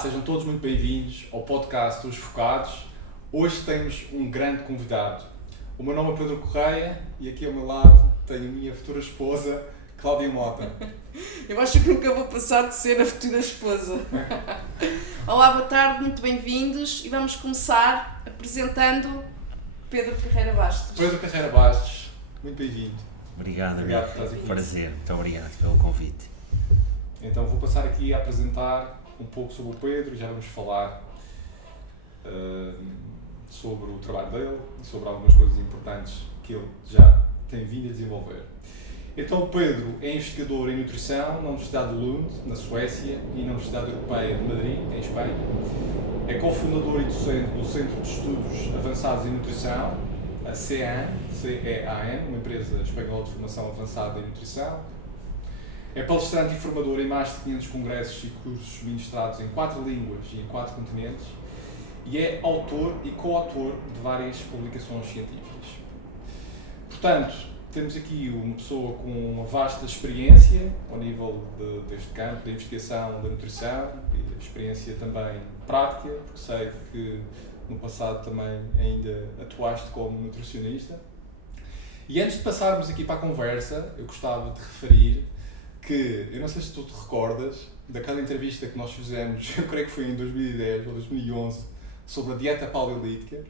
sejam todos muito bem-vindos ao podcast Os Focados. Hoje temos um grande convidado. O meu nome é Pedro Correia e aqui ao meu lado tenho a minha futura esposa, Cláudia Mota. Eu acho que nunca vou passar de ser a futura esposa. Olá, boa tarde, muito bem-vindos e vamos começar apresentando Pedro Carreira Bastos. Pedro Carreira Bastos, muito bem-vindo. Obrigado, por estás aqui. Prazer, muito obrigado pelo convite. Então vou passar aqui a apresentar um pouco sobre o Pedro, já vamos falar sobre o trabalho dele e sobre algumas coisas importantes que ele já tem vindo a desenvolver. Então o Pedro é investigador em nutrição na Universidade de Lund, na Suécia, e na Universidade Europeia de Madrid, em Espanha. É cofundador e docente do Centro de Estudos Avançados em Nutrição, a CEAN, uma empresa espanhola de formação avançada em nutrição. É palestrante e formador em mais de 500 congressos e cursos ministrados em 4 línguas e em 4 continentes. E é autor e coautor de várias publicações científicas. Portanto, temos aqui uma pessoa com uma vasta experiência ao nível deste campo, da investigação da nutrição, e experiência também prática, porque sei que no passado também ainda atuaste como nutricionista. E antes de passarmos aqui para a conversa, eu gostava de referir que, eu não sei se tu te recordas, daquela entrevista que nós fizemos, eu creio que foi em 2010 ou 2011, sobre a dieta paleolítica,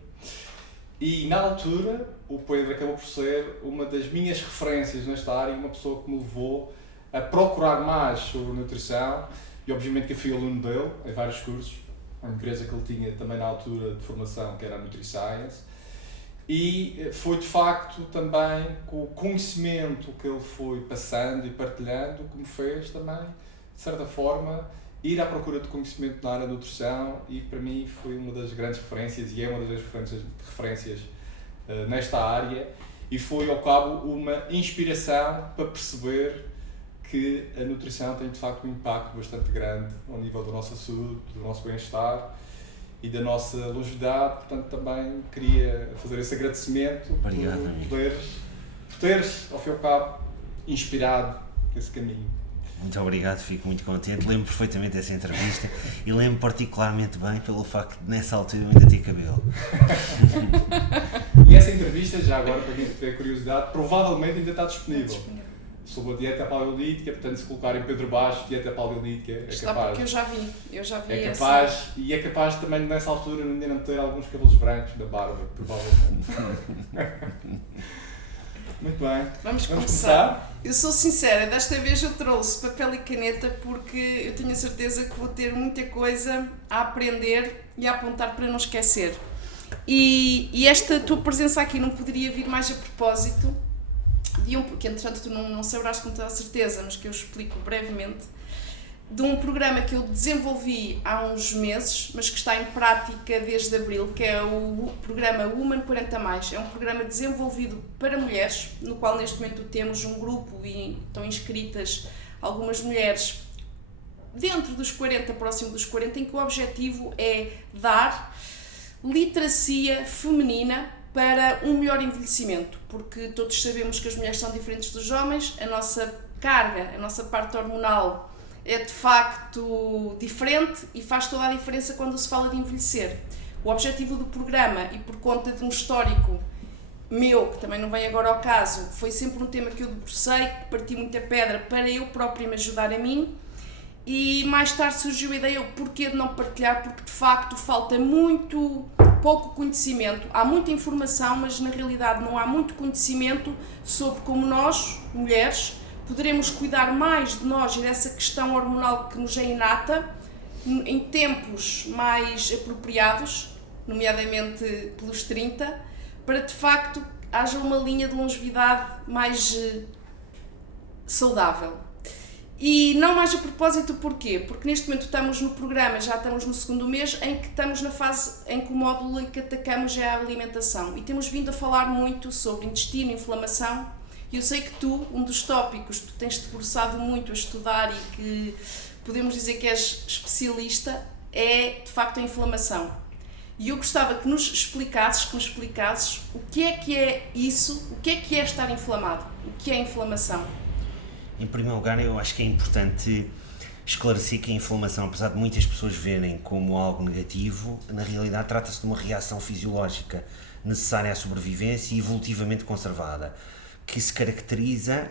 e na altura o Pedro acabou por ser uma das minhas referências nesta área, uma pessoa que me levou a procurar mais sobre nutrição, e obviamente que eu fui aluno dele em vários cursos, uma empresa que ele tinha também na altura de formação, que era a NutriScience. E foi de facto também com o conhecimento que ele foi passando e partilhando que me fez também, de certa forma, ir à procura de conhecimento na área da nutrição, e para mim foi uma das grandes referências e é uma das referências nesta área, e foi ao cabo uma inspiração para perceber que a nutrição tem de facto um impacto bastante grande ao nível da nossa saúde, do nosso bem-estar e da nossa longevidade. Portanto, também queria fazer esse agradecimento. Obrigado, por teres, ao fim e ao cabo, inspirado esse caminho. Muito obrigado, fico muito contente. Lembro perfeitamente dessa entrevista e lembro particularmente bem pelo facto de nessa altura eu ainda ter cabelo. E essa entrevista, já agora, para quem tiver curiosidade, provavelmente ainda está disponível. Sobre a dieta paleolítica, portanto, se colocarem Pedro Bastos, dieta paleolítica, é está capaz. Porque eu já vi é capaz, essa. E é capaz também nessa altura ainda não ter alguns cabelos brancos da barba, provavelmente. Muito bem. Vamos começar. Eu sou sincera, desta vez eu trouxe papel e caneta porque eu tenho a certeza que vou ter muita coisa a aprender e a apontar para não esquecer. E esta tua presença aqui não poderia vir mais a propósito que entretanto tu não saberás com toda a certeza, mas que eu explico brevemente, de um programa que eu desenvolvi há uns meses, mas que está em prática desde abril, que é o programa Woman 40+. É um programa desenvolvido para mulheres, no qual neste momento temos um grupo e estão inscritas algumas mulheres dentro dos 40, próximo dos 40, em que o objetivo é dar literacia feminina para um melhor envelhecimento, porque todos sabemos que as mulheres são diferentes dos homens, a nossa carga, a nossa parte hormonal é de facto diferente e faz toda a diferença quando se fala de envelhecer. O objetivo do programa, e por conta de um histórico meu, que também não vem agora ao caso, foi sempre um tema que eu debrucei, que parti muita pedra para eu própria me ajudar a mim, e mais tarde surgiu a ideia, o porquê de não partilhar, porque de facto falta pouco conhecimento. Há muita informação, mas na realidade não há muito conhecimento sobre como nós, mulheres, poderemos cuidar mais de nós e dessa questão hormonal que nos é inata em tempos mais apropriados, nomeadamente pelos 30, para de facto haja uma linha de longevidade mais saudável. E não mais a propósito, porquê? Porque neste momento estamos no programa, já estamos no 2º mês, em que estamos na fase em que o módulo em que atacamos é a alimentação. E temos vindo a falar muito sobre intestino, inflamação, e eu sei que tu, um dos tópicos que tu tens-te debruçado muito a estudar e que podemos dizer que és especialista, é de facto a inflamação. E eu gostava que nos explicasses o que é isso, o que é estar inflamado, o que é inflamação. Em primeiro lugar, eu acho que é importante esclarecer que a inflamação, apesar de muitas pessoas verem como algo negativo, na realidade trata-se de uma reação fisiológica necessária à sobrevivência e evolutivamente conservada, que se caracteriza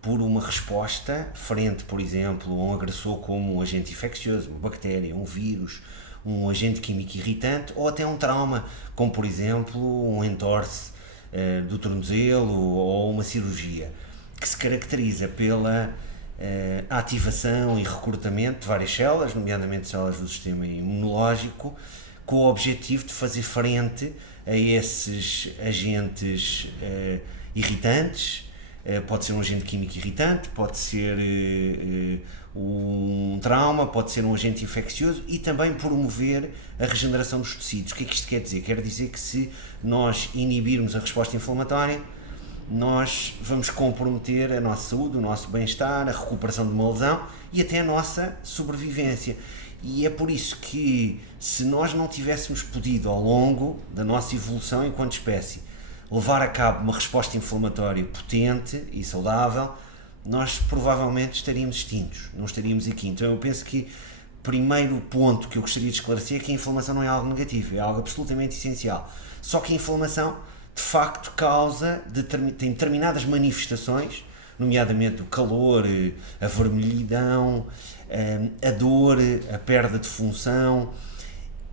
por uma resposta frente, por exemplo, a um agressor como um agente infeccioso, uma bactéria, um vírus, um agente químico irritante ou até um trauma, como por exemplo um entorse do tornozelo ou uma cirurgia, que se caracteriza pela ativação e recrutamento de várias células, nomeadamente células do sistema imunológico, com o objetivo de fazer frente a esses agentes irritantes. Pode ser um agente químico irritante, pode ser um trauma, pode ser um agente infeccioso e também promover a regeneração dos tecidos. O que é que isto quer dizer? Quer dizer que se nós inibirmos a resposta inflamatória, nós vamos comprometer a nossa saúde, o nosso bem-estar, a recuperação de uma lesão e até a nossa sobrevivência. E é por isso que, se nós não tivéssemos podido, ao longo da nossa evolução enquanto espécie, levar a cabo uma resposta inflamatória potente e saudável, nós provavelmente estaríamos extintos, não estaríamos aqui. Então eu penso que o primeiro ponto que eu gostaria de esclarecer é que a inflamação não é algo negativo, é algo absolutamente essencial. Só que a inflamação, de facto, tem determinadas manifestações, nomeadamente o calor, a vermelhidão, a dor, a perda de função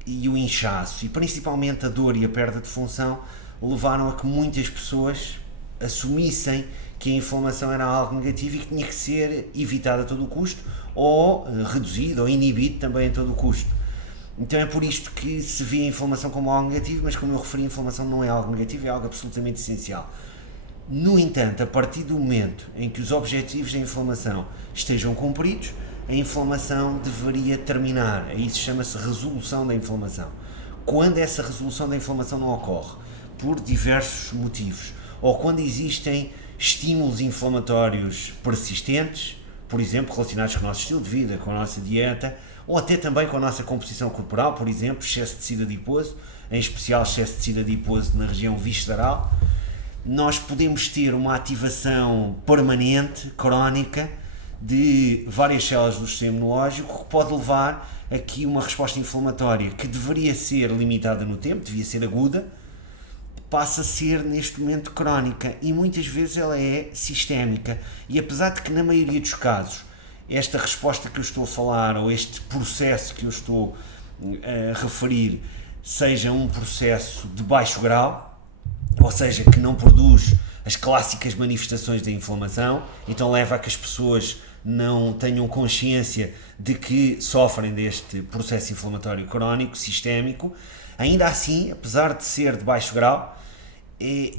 e o inchaço. E principalmente a dor e a perda de função levaram a que muitas pessoas assumissem que a inflamação era algo negativo e que tinha que ser evitada a todo o custo ou reduzido ou inibido também a todo o custo. Então é por isto que se vê a inflamação como algo negativo, mas como eu referi, a inflamação não é algo negativo, é algo absolutamente essencial. No entanto, a partir do momento em que os objetivos da inflamação estejam cumpridos, a inflamação deveria terminar. Isso chama-se resolução da inflamação. Quando essa resolução da inflamação não ocorre, por diversos motivos, ou quando existem estímulos inflamatórios persistentes, por exemplo, relacionados com o nosso estilo de vida, com a nossa dieta, ou até também com a nossa composição corporal, por exemplo, excesso de tecido adiposo, em especial excesso de tecido adiposo na região visceral, nós podemos ter uma ativação permanente, crónica, de várias células do sistema imunológico, que pode levar a que uma resposta inflamatória que deveria ser limitada no tempo, devia ser aguda, passa a ser neste momento crónica e muitas vezes ela é sistémica. E apesar de que na maioria dos casos esta resposta que eu estou a falar ou este processo que eu estou a referir seja um processo de baixo grau, ou seja, que não produz as clássicas manifestações da inflamação, então leva a que as pessoas não tenham consciência de que sofrem deste processo inflamatório crónico, sistémico, ainda assim, apesar de ser de baixo grau,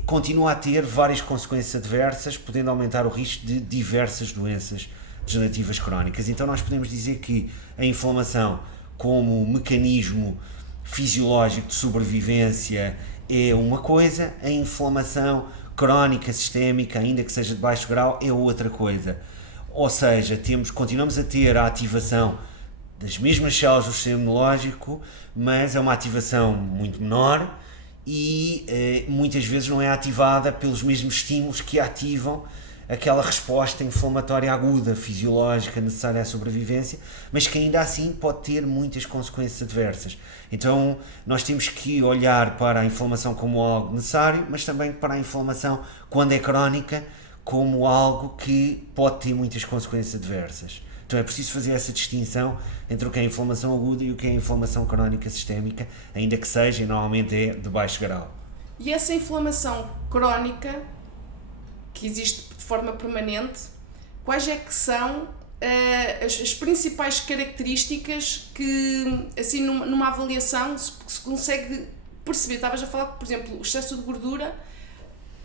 continua a ter várias consequências adversas, podendo aumentar o risco de diversas doenças degenerativas crónicas. Então nós podemos dizer que a inflamação, como mecanismo fisiológico de sobrevivência, é uma coisa, a inflamação crónica, sistémica, ainda que seja de baixo grau, é outra coisa. Ou seja, continuamos a ter a ativação das mesmas células do sistema imunológico, mas é uma ativação muito menor e muitas vezes não é ativada pelos mesmos estímulos que ativam aquela resposta inflamatória aguda, fisiológica, necessária à sobrevivência, mas que ainda assim pode ter muitas consequências adversas. Então nós temos que olhar para a inflamação como algo necessário, mas também para a inflamação, quando é crónica, como algo que pode ter muitas consequências adversas. Então é preciso fazer essa distinção entre o que é inflamação aguda e o que é inflamação crónica sistémica, ainda que seja, e normalmente é, de baixo grau. E essa inflamação crónica, que existe de forma permanente, quais é que são as principais características que, assim, numa avaliação, se consegue perceber? Estavas a falar que, por exemplo, o excesso de gordura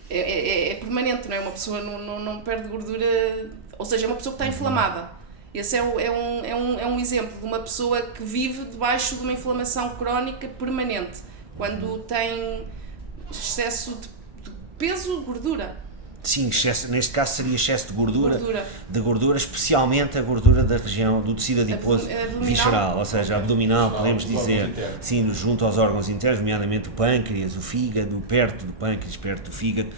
é permanente, não é? Uma pessoa não perde gordura, ou seja, é uma pessoa que está inflamada. Esse é um exemplo de uma pessoa que vive debaixo de uma inflamação crónica permanente, quando tem excesso de peso, gordura. Sim, neste caso seria excesso de gordura, especialmente a gordura da região do tecido adiposo visceral, ou seja, abdominal, podemos dizer, sim, junto aos órgãos internos, nomeadamente o pâncreas, o fígado, perto do pâncreas, perto do fígado,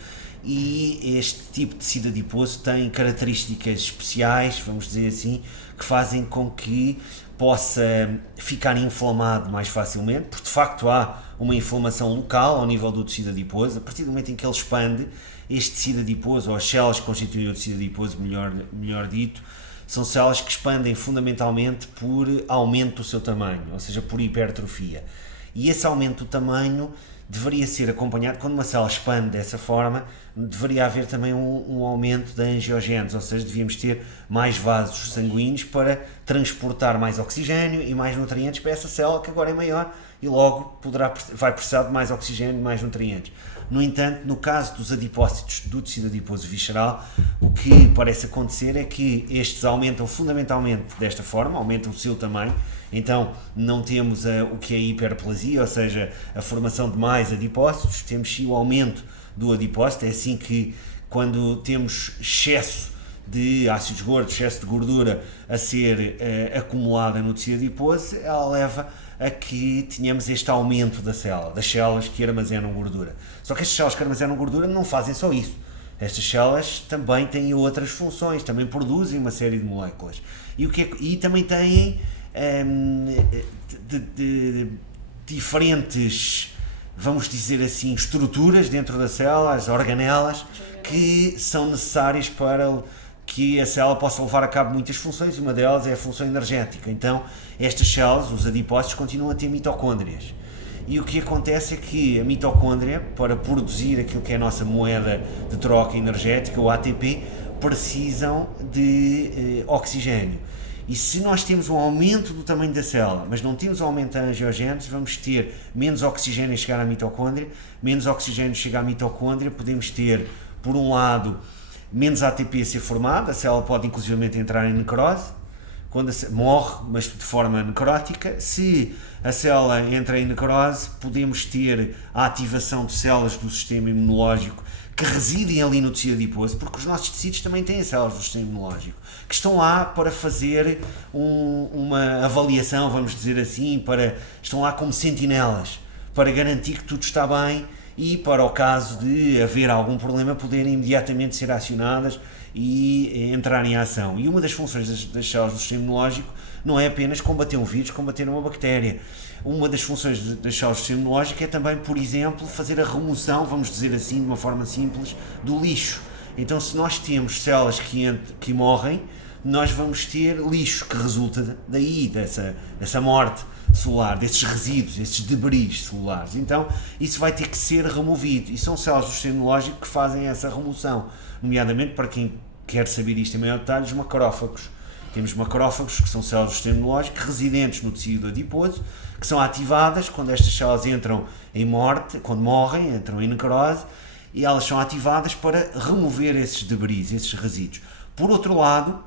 e este tipo de tecido adiposo tem características especiais, vamos dizer assim, que fazem com que possa ficar inflamado mais facilmente, porque de facto há uma inflamação local ao nível do tecido adiposo. A partir do momento em que ele expande, este tecido adiposo, ou as células que constituem o tecido adiposo, melhor dito, são células que expandem fundamentalmente por aumento do seu tamanho, ou seja, por hipertrofia. E esse aumento do tamanho deveria ser acompanhado, quando uma célula expande dessa forma, deveria haver também um aumento da angiogênese, ou seja, devíamos ter mais vasos sanguíneos para transportar mais oxigênio e mais nutrientes para essa célula que agora é maior e logo vai precisar de mais oxigênio e mais nutrientes. No entanto, no caso dos adipócitos do tecido adiposo visceral, o que parece acontecer é que estes aumentam fundamentalmente desta forma, aumentam o seu tamanho. Então não temos o que é a hiperplasia, ou seja, a formação de mais adipócitos, temos sim o aumento do adipócito. É assim que, quando temos excesso de ácidos gordos, excesso de gordura a ser acumulada no tecido adiposo, ela leva a que tenhamos este aumento das células que armazenam gordura. Só que estas células que armazenam gordura não fazem só isso. Estas células também têm outras funções, também produzem uma série de moléculas. E também têm de diferentes, vamos dizer assim, estruturas dentro da célula, as organelas, que são necessárias para que a célula possa levar a cabo muitas funções. Uma delas é a função energética. Então, estas células, os adipócitos, continuam a ter mitocôndrias. E o que acontece é que a mitocôndria, para produzir aquilo que é a nossa moeda de troca energética, o ATP, precisam de oxigênio. E se nós temos um aumento do tamanho da célula, mas não temos um aumento da angiogênese, vamos ter menos oxigênio a chegar à mitocôndria, menos oxigênio chega à mitocôndria, podemos ter, por um lado, menos ATP a ser formado, a célula pode inclusivamente entrar em necrose, quando morre, mas de forma necrótica. Se a célula entra em necrose, podemos ter a ativação de células do sistema imunológico que residem ali no tecido adiposo, porque os nossos tecidos também têm células do sistema imunológico, que estão lá para fazer uma avaliação, vamos dizer assim, estão lá como sentinelas, para garantir que tudo está bem e, para o caso de haver algum problema, poderem imediatamente ser acionadas e entrar em ação. E uma das funções das células do sistema imunológico não é apenas combater um vírus, combater uma bactéria. Uma das funções das células do sistema imunológico é também, por exemplo, fazer a remoção, vamos dizer assim, de uma forma simples, do lixo. Então, se nós temos células que morrem, nós vamos ter lixo que resulta daí, dessa morte celular, desses resíduos, esses debris celulares. Então, isso vai ter que ser removido. E são células do sistema imunológico que fazem essa remoção. Nomeadamente, para quem quer saber isto em maior detalhe, os macrófagos. Temos macrófagos, que são células do sistema imunológico, residentes no tecido adiposo, que são ativadas quando estas células entram em morte, quando morrem, entram em necrose, e elas são ativadas para remover esses debris, esses resíduos. Por outro lado,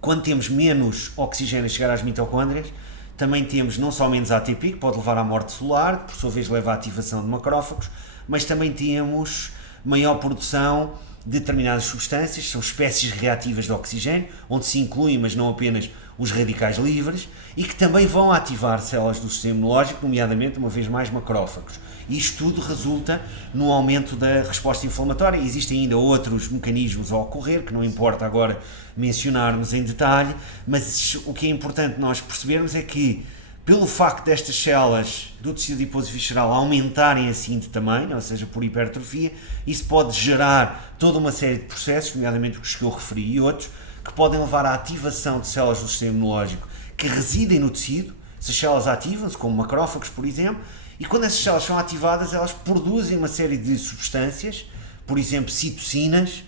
quando temos menos oxigênio a chegar às mitocôndrias, também temos não só menos ATP, que pode levar à morte celular, que por sua vez leva à ativação de macrófagos, mas também temos maior produção de determinadas substâncias, são espécies reativas de oxigênio, onde se incluem, mas não apenas, os radicais livres, e que também vão ativar células do sistema imunológico, nomeadamente, uma vez mais, macrófagos. Isto tudo resulta no aumento da resposta inflamatória. Existem ainda outros mecanismos a ocorrer, que não importa agora mencionarmos em detalhe, mas o que é importante nós percebermos é que, pelo facto destas células do tecido adiposo visceral aumentarem assim de tamanho, ou seja, por hipertrofia, isso pode gerar toda uma série de processos, nomeadamente os que eu referi e outros, que podem levar à ativação de células do sistema imunológico que residem no tecido. Essas células ativam-se, como macrófagos, por exemplo, e quando essas células são ativadas, elas produzem uma série de substâncias, por exemplo, citocinas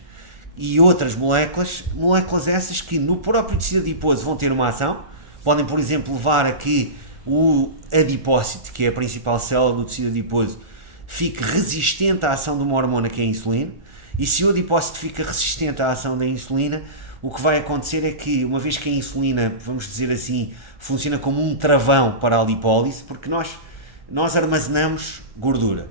e outras moléculas essas que no próprio tecido adiposo vão ter uma ação, podem, por exemplo, levar a que o adipócito, que é a principal célula do tecido adiposo, fique resistente à ação de uma hormona que é a insulina, e se o adipócito fica resistente à ação da insulina, o que vai acontecer é que, uma vez que a insulina, vamos dizer assim, funciona como um travão para a lipólise, porque nós armazenamos gordura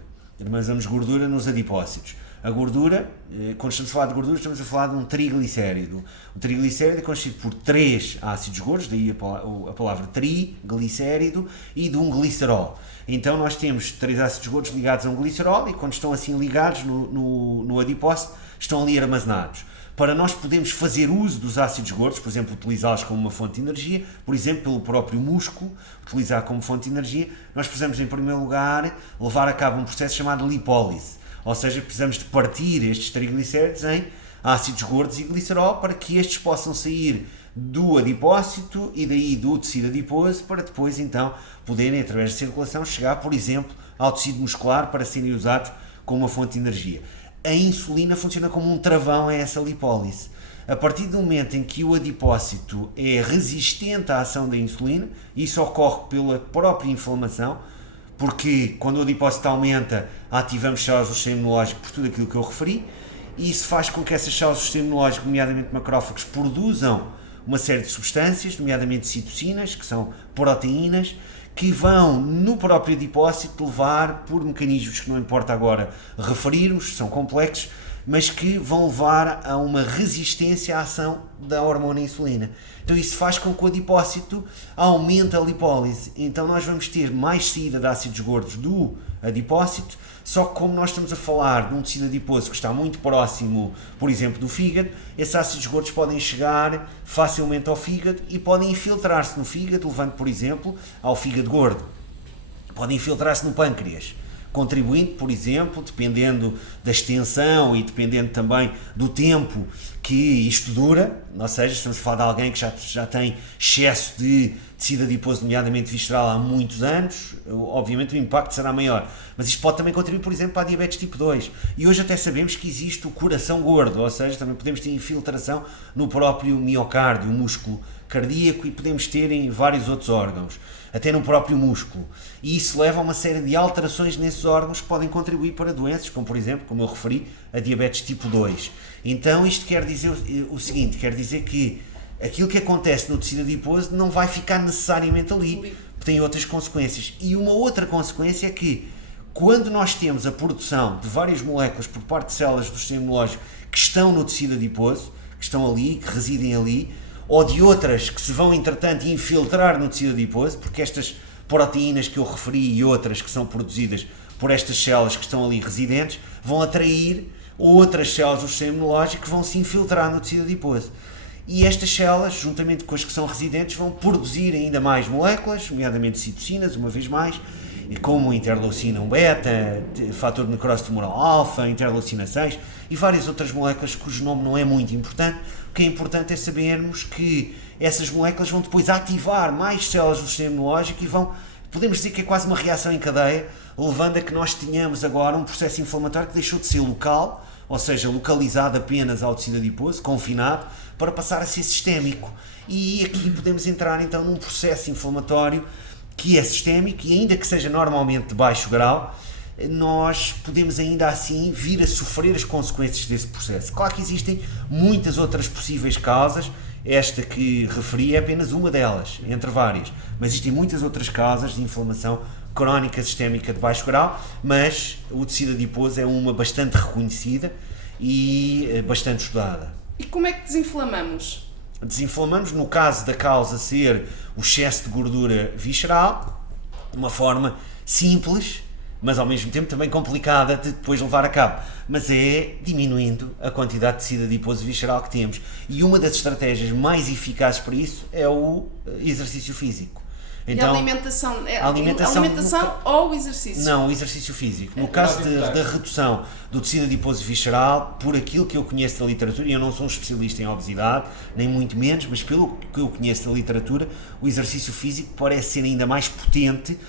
nos adipócitos, A gordura, quando estamos a falar de gordura, estamos a falar de um triglicérido. O triglicérido é constituído por 3 ácidos gordos, daí a palavra triglicérido, e de um glicerol. Então nós temos 3 ácidos gordos ligados a um glicerol e quando estão assim ligados no adipócito, estão ali armazenados. Para nós podermos fazer uso dos ácidos gordos, por exemplo, utilizá-los como uma fonte de energia, por exemplo, pelo próprio músculo, utilizar como fonte de energia, nós precisamos, em primeiro lugar, levar a cabo um processo chamado lipólise. Ou seja, precisamos de partir estes triglicéridos em ácidos gordos e glicerol para que estes possam sair do adipócito e daí do tecido adiposo para depois, então, poderem, através da circulação, chegar, por exemplo, ao tecido muscular para serem usados como uma fonte de energia. A insulina funciona como um travão a essa lipólise. A partir do momento em que o adipócito é resistente à ação da insulina, isso ocorre pela própria inflamação, porque quando o adipócito aumenta, ativamos células do sistema imunológico por tudo aquilo que eu referi, e isso faz com que essas células do sistema imunológico, nomeadamente macrófagos, produzam uma série de substâncias, nomeadamente citocinas, que são proteínas, que vão no próprio adipócito levar, por mecanismos que não importa agora referirmos, são complexos, mas que vão levar a uma resistência à ação da hormona insulina. Então isso faz com que o adipócito aumente a lipólise. Então nós vamos ter mais saída de ácidos gordos do adipócito, só que como nós estamos a falar de um tecido adiposo que está muito próximo, por exemplo, do fígado, esses ácidos gordos podem chegar facilmente ao fígado e podem infiltrar-se no fígado, levando, por exemplo, ao fígado gordo. Podem infiltrar-se no pâncreas, contribuindo, por exemplo, dependendo da extensão e dependendo também do tempo que isto dura, ou seja, estamos a falar de alguém que já tem excesso de tecido adiposo, nomeadamente visceral, há muitos anos, obviamente o impacto será maior. Mas isto pode também contribuir, por exemplo, para a diabetes tipo 2. E hoje até sabemos que existe o coração gordo, ou seja, também podemos ter infiltração no próprio miocárdio, o músculo cardíaco, e podemos ter em vários outros órgãos, até no próprio músculo. E isso leva a uma série de alterações nesses órgãos que podem contribuir para doenças, como por exemplo, como eu referi, a diabetes tipo 2. Então isto quer dizer o seguinte, quer dizer que aquilo que acontece no tecido adiposo não vai ficar necessariamente ali, tem outras consequências. E uma outra consequência é que quando nós temos a produção de várias moléculas por parte de células do sistema imunológico que estão no tecido adiposo, que estão ali, que residem ali, ou de outras que se vão, entretanto, infiltrar no tecido adiposo, porque estas proteínas que eu referi e outras que são produzidas por estas células que estão ali residentes, vão atrair outras células do sistema imunológico que vão se infiltrar no tecido adiposo. E estas células, juntamente com as que são residentes, vão produzir ainda mais moléculas, nomeadamente citocinas, uma vez mais, como interleucina 1-beta, fator de necrose tumoral alfa, interleucina 6 e várias outras moléculas cujo nome não é muito importante. O que é importante é sabermos que essas moléculas vão depois ativar mais células do sistema imunológico e vão, podemos dizer que é quase uma reação em cadeia, levando a que nós tenhamos agora um processo inflamatório que deixou de ser local, ou seja, localizado apenas ao tecido adiposo, confinado, para passar a ser sistémico. E aqui podemos entrar então num processo inflamatório que é sistémico e ainda que seja normalmente de baixo grau, nós podemos ainda assim vir a sofrer as consequências desse processo. Claro que existem muitas outras possíveis causas, esta que referi é apenas uma delas, entre várias, mas existem muitas outras causas de inflamação crónica sistémica de baixo grau, mas o tecido adiposo é uma bastante reconhecida e bastante estudada. E como é que desinflamamos? Desinflamamos, no caso da causa ser o excesso de gordura visceral, de uma forma simples, mas ao mesmo tempo também complicada de depois levar a cabo, mas é diminuindo a quantidade de tecido adiposo visceral que temos. E uma das estratégias mais eficazes para isso é o exercício físico. Então, e a alimentação? Alimentação ou o exercício? Não, o exercício físico. No caso da redução do tecido adiposo visceral, por aquilo que eu conheço da literatura, e eu não sou um especialista em obesidade, nem muito menos, mas pelo que eu conheço da literatura, o exercício físico parece ser ainda mais potente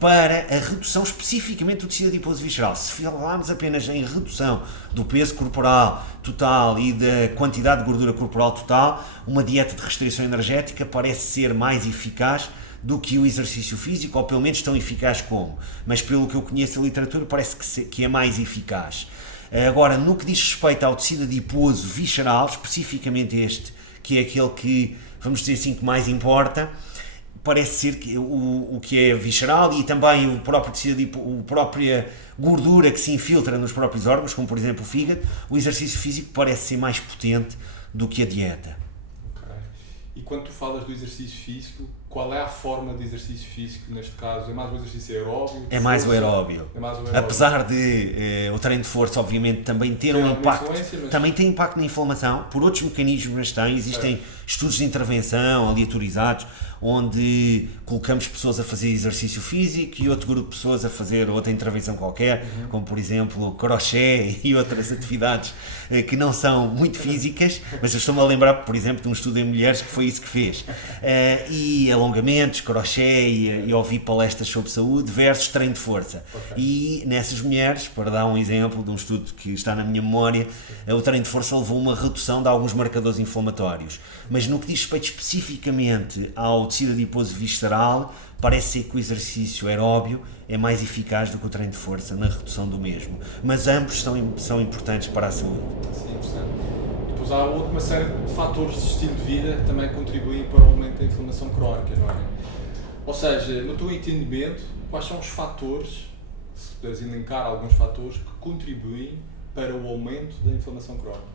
para a redução especificamente do tecido adiposo visceral. Se falarmos apenas em redução do peso corporal total e da quantidade de gordura corporal total, uma dieta de restrição energética parece ser mais eficaz do que o exercício físico, ou pelo menos tão eficaz como. Mas pelo que eu conheço da literatura, parece que é mais eficaz. Agora, no que diz respeito ao tecido adiposo visceral, especificamente este, que é aquele que, vamos dizer assim, que mais importa, parece ser que o que é visceral e também o próprio tecido, a própria gordura que se infiltra nos próprios órgãos, como por exemplo o fígado, o exercício físico parece ser mais potente do que a dieta. Okay. E quando tu falas do exercício físico, qual é a forma de exercício físico neste caso? É mais o exercício aeróbio? É mais o aeróbio. Apesar de o treino de força, obviamente, também ter um impacto, também tem impacto na inflamação, por outros mecanismos, mas tem. Existem estudos de intervenção aleatorizados, onde colocamos pessoas a fazer exercício físico e outro grupo de pessoas a fazer outra intervenção qualquer, como por exemplo crochê e outras atividades que não são muito físicas, mas eu estou-me a lembrar, por exemplo, de um estudo em mulheres que foi isso que fez. E alongamentos, crochê e ouvir palestras sobre saúde versus treino de força. Okay. E nessas mulheres, para dar um exemplo de um estudo que está na minha memória, o treino de força levou a uma redução de alguns marcadores inflamatórios. Mas no que diz respeito especificamente ao tecido adiposo visceral, parece ser que o exercício aeróbio é mais eficaz do que o treino de força na redução do mesmo. Mas ambos são importantes para a saúde. Sim, interessante. E depois há uma série de fatores de estilo de vida que também contribuem para o aumento da inflamação crónica, não é? Ou seja, no teu entendimento, quais são os fatores, se puderes elencar alguns fatores que contribuem para o aumento da inflamação crónica?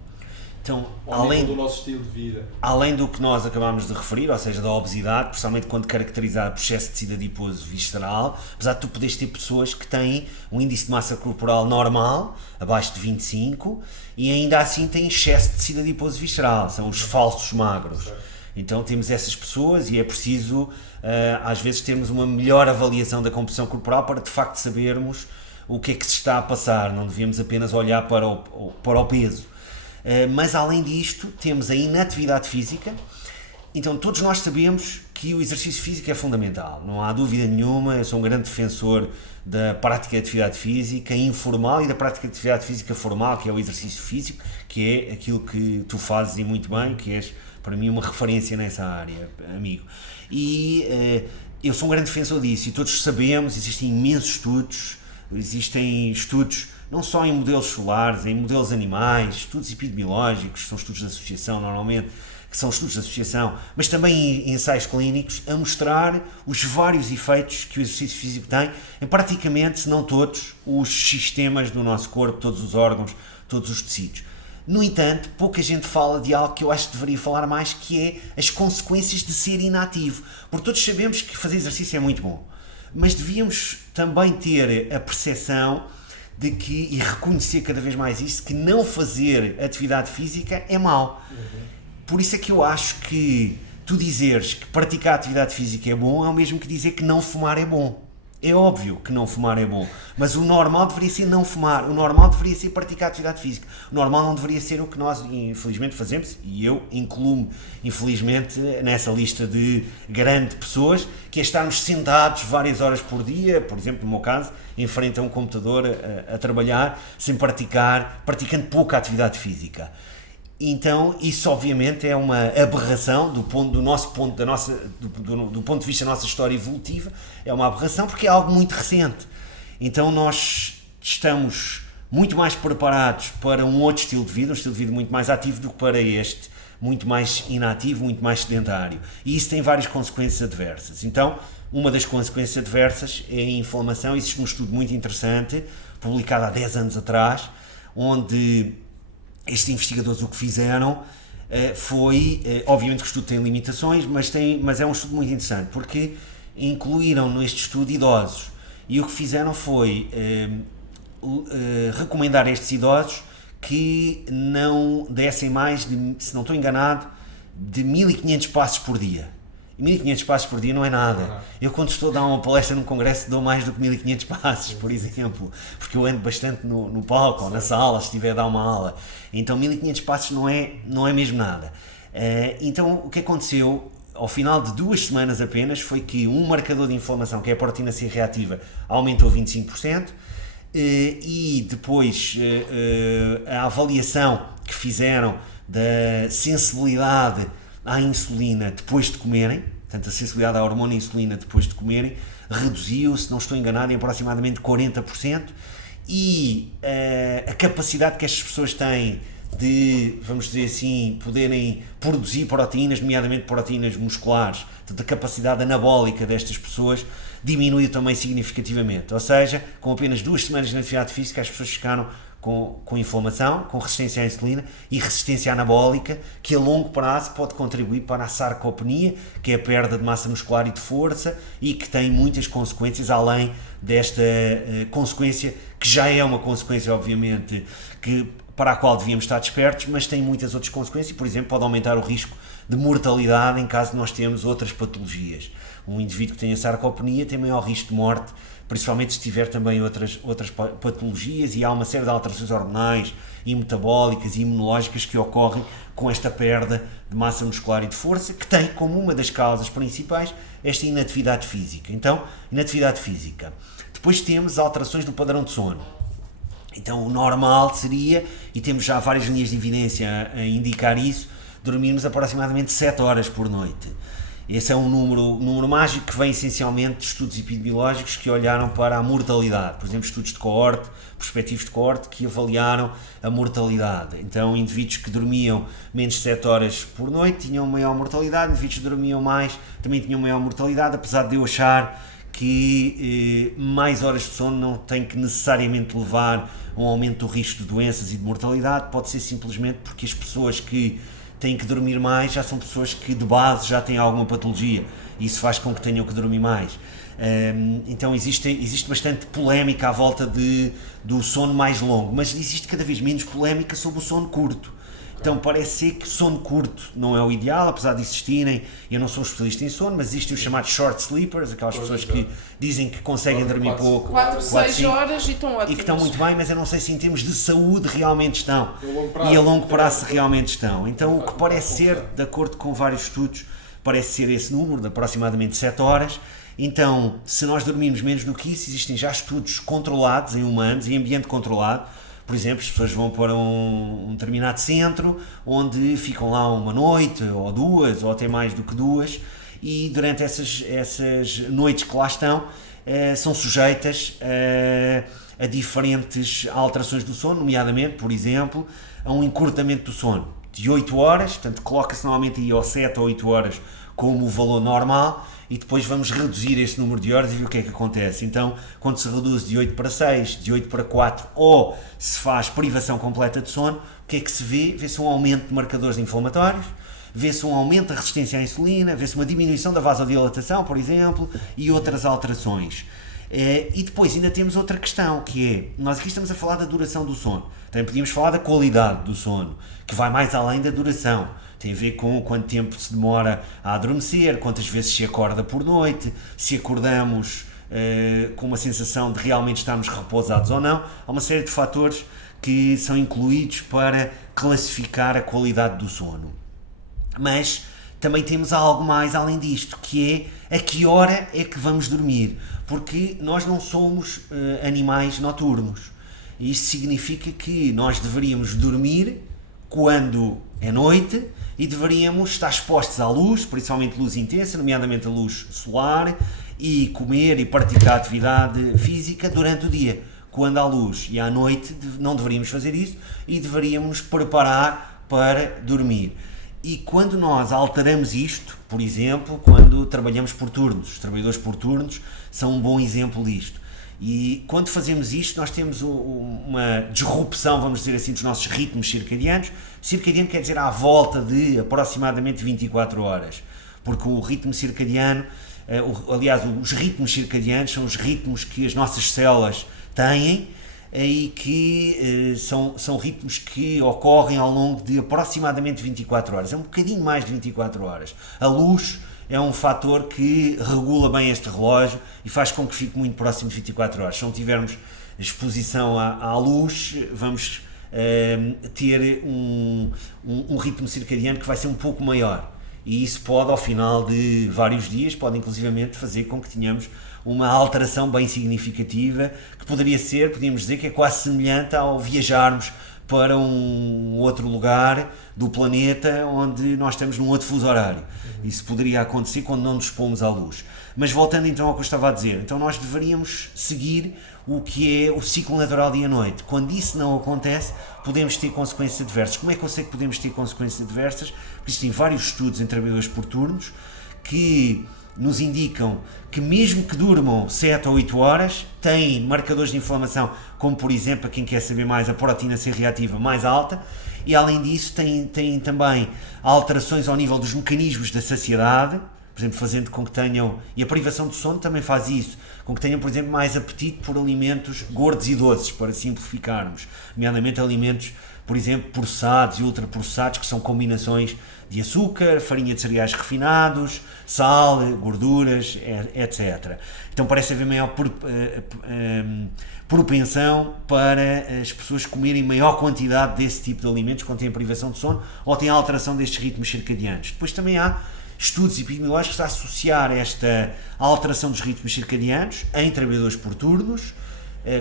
Então, além do nosso estilo de vida. Além do que nós acabámos de referir, ou seja, da obesidade, principalmente quando caracterizada por excesso de tecido adiposo visceral, apesar de tu poderes ter pessoas que têm um índice de massa corporal normal, abaixo de 25, e ainda assim têm excesso de tecido adiposo visceral, são os falsos magros. Certo. Então temos essas pessoas e é preciso, às vezes, termos uma melhor avaliação da composição corporal para de facto sabermos o que é que se está a passar, não devemos apenas olhar para o peso. Mas além disto temos a inatividade física. Então todos nós sabemos que o exercício físico é fundamental, não há dúvida nenhuma. Eu sou um grande defensor da prática de atividade física informal e da prática de atividade física formal, que é o exercício físico, que é aquilo que tu fazes e muito bem, que és para mim uma referência nessa área, amigo. E eu sou um grande defensor disso e todos sabemos, existem imensos estudos, existem estudos não só em modelos solares, em modelos animais, estudos epidemiológicos, são estudos de associação normalmente, que são estudos de associação, mas também em ensaios clínicos, a mostrar os vários efeitos que o exercício físico tem em praticamente, se não todos, os sistemas do nosso corpo, todos os órgãos, todos os tecidos. No entanto, pouca gente fala de algo que eu acho que deveria falar mais, que é as consequências de ser inativo. Porque todos sabemos que fazer exercício é muito bom, mas devíamos também ter a percepção de que, e reconhecer cada vez mais isso, que não fazer atividade física é mau. Por isso é que eu acho que tu dizeres que praticar atividade física é bom é o mesmo que dizer que não fumar é bom. É óbvio que não fumar é bom, mas o normal deveria ser não fumar, o normal deveria ser praticar atividade física, o normal não deveria ser o que nós infelizmente fazemos, e eu incluo-me infelizmente nessa lista de grande pessoas, que é estarmos sentados várias horas por dia, por exemplo no meu caso, em frente a um computador a trabalhar, sem praticando pouca atividade física. Então, isso obviamente é uma aberração do ponto de vista da nossa história evolutiva, é uma aberração porque é algo muito recente. Então nós estamos muito mais preparados para um outro estilo de vida, um estilo de vida muito mais ativo do que para este, muito mais inativo, muito mais sedentário. E isso tem várias consequências adversas. Então, uma das consequências adversas é a inflamação. Existe um estudo muito interessante, publicado há 10 anos atrás, onde estes investigadores o que fizeram foi, obviamente que o estudo tem limitações, mas é um estudo muito interessante, porque incluíram neste estudo idosos, e o que fizeram foi recomendar a estes idosos que não dessem mais de, se não estou enganado, de 1500 passos por dia. 1500 passos por dia não é nada. Eu quando estou a dar uma palestra num congresso dou mais do que 1500 passos, por exemplo, porque eu ando bastante no palco ou na sala, se estiver a dar uma aula. Então 1500 passos não é mesmo nada. Então o que aconteceu ao final de 2 semanas apenas foi que um marcador de inflamação, que é a proteína C reativa, aumentou 25%, e depois a avaliação que fizeram da sensibilidade à insulina depois de comerem, portanto a sensibilidade à hormona insulina depois de comerem, reduziu, se não estou enganado, em aproximadamente 40%, e a capacidade que estas pessoas têm de, vamos dizer assim, poderem produzir proteínas, nomeadamente proteínas musculares, portanto, a capacidade anabólica destas pessoas diminuiu também significativamente. Ou seja, com apenas 2 semanas de atividade física, as pessoas ficaram com inflamação, com resistência à insulina e resistência anabólica, que a longo prazo pode contribuir para a sarcopenia, que é a perda de massa muscular e de força, e que tem muitas consequências, além desta consequência, que já é uma consequência, obviamente, para a qual devíamos estar despertos, mas tem muitas outras consequências. Por exemplo, pode aumentar o risco de mortalidade em caso de nós termos outras patologias. Um indivíduo que tenha sarcopenia tem maior risco de morte, principalmente se tiver também outras patologias, e há uma série de alterações hormonais e metabólicas e imunológicas que ocorrem com esta perda de massa muscular e de força, que tem como uma das causas principais esta inatividade física. Então, inatividade física. Depois temos alterações do padrão de sono. Então, o normal seria, e temos já várias linhas de evidência a indicar isso, dormirmos aproximadamente 7 horas por noite. Esse é um número mágico que vem essencialmente de estudos epidemiológicos que olharam para a mortalidade. Por exemplo, estudos de coorte, prospectivos de coorte, que avaliaram a mortalidade. Então, indivíduos que dormiam menos de 7 horas por noite tinham maior mortalidade, indivíduos que dormiam mais também tinham maior mortalidade, apesar de eu achar que mais horas de sono não tem que necessariamente levar a um aumento do risco de doenças e de mortalidade, pode ser simplesmente porque as pessoas que têm que dormir mais já são pessoas que de base já têm alguma patologia, e isso faz com que tenham que dormir mais. Então existe bastante polémica à volta do sono mais longo, mas existe cada vez menos polémica sobre o sono curto. Então parece ser que sono curto não é o ideal, apesar de existirem, eu não sou um especialista em sono, mas existem os chamados short sleepers, aquelas pessoas que dizem que conseguem dormir pouco, 4, 6 horas e estão ótimos. E que estão muito bem, mas eu não sei se em termos de saúde realmente estão, e a longo prazo realmente estão. Então o que parece ser, de acordo com vários estudos, parece ser esse número de aproximadamente 7 horas. Então, se nós dormirmos menos do que isso, existem já estudos controlados em humanos, em ambiente controlado. Por exemplo, as pessoas vão para um determinado centro, onde ficam lá uma noite, ou 2, ou até mais do que 2, e durante essas noites que lá estão, são sujeitas a diferentes alterações do sono, nomeadamente, por exemplo, a um encurtamento do sono de 8 horas, portanto coloca-se normalmente aí ao 7 ou 8 horas como o valor normal, e depois vamos reduzir esse número de horas e ver o que é que acontece. Então, quando se reduz de 8 para 6, de 8 para 4, ou se faz privação completa de sono, o que é que se vê? Vê-se um aumento de marcadores inflamatórios, vê-se um aumento da resistência à insulina, vê-se uma diminuição da vasodilatação, por exemplo, e outras alterações. E depois ainda temos outra questão, que é, nós aqui estamos a falar da duração do sono, também podíamos falar da qualidade do sono, que vai mais além da duração. Tem a ver com quanto tempo se demora a adormecer, quantas vezes se acorda por noite, se acordamos com uma sensação de realmente estarmos repousados ou não. Há uma série de fatores que são incluídos para classificar a qualidade do sono. Mas também temos algo mais além disto, que é a que hora é que vamos dormir, porque nós não somos animais noturnos. Isto significa que nós deveríamos dormir quando é noite e deveríamos estar expostos à luz, principalmente luz intensa, nomeadamente a luz solar, e comer e praticar atividade física durante o dia. Quando há luz e à noite não deveríamos fazer isso e deveríamos preparar para dormir. E quando nós alteramos isto, por exemplo, quando trabalhamos por turnos, os trabalhadores por turnos são um bom exemplo disto. E quando fazemos isto, nós temos uma disrupção, vamos dizer assim, dos nossos ritmos circadianos. Circadiano quer dizer à volta de aproximadamente 24 horas, porque o ritmo circadiano, aliás, os ritmos circadianos são os ritmos que as nossas células têm e que são ritmos que ocorrem ao longo de aproximadamente 24 horas. É um bocadinho mais de 24 horas. A luz é um fator que regula bem este relógio e faz com que fique muito próximo de 24 horas. Se não tivermos exposição à luz, vamos ter um ritmo circadiano que vai ser um pouco maior. E isso pode, ao final de vários dias, pode inclusivamente fazer com que tenhamos uma alteração bem significativa, que podíamos dizer que é quase semelhante ao viajarmos para um outro lugar do planeta onde nós estamos num outro fuso horário. Isso poderia acontecer quando não nos expomos à luz. Mas voltando então ao que eu estava a dizer, então nós deveríamos seguir o que é o ciclo natural dia-noite. Quando isso não acontece, podemos ter consequências adversas. Como é que eu sei que podemos ter consequências adversas? Porque existem vários estudos em trabalhadores por turnos que nos indicam que mesmo que durmam 7 ou 8 horas, têm marcadores de inflamação, como por exemplo, a quem quer saber mais, a proteína C reativa mais alta, e além disso têm também alterações ao nível dos mecanismos da saciedade, por exemplo, fazendo com que tenham, e a privação do sono também faz isso, com que tenham, por exemplo, mais apetite por alimentos gordos e doces, para simplificarmos, nomeadamente alimentos, por exemplo, processados e ultraprocessados, que são combinações de açúcar, farinha de cereais refinados, sal, gorduras, etc. Então parece haver maior propensão para as pessoas comerem maior quantidade desse tipo de alimentos quando têm privação de sono ou têm alteração destes ritmos circadianos. Depois também há estudos epidemiológicos a associar esta alteração dos ritmos circadianos em trabalhadores por turnos,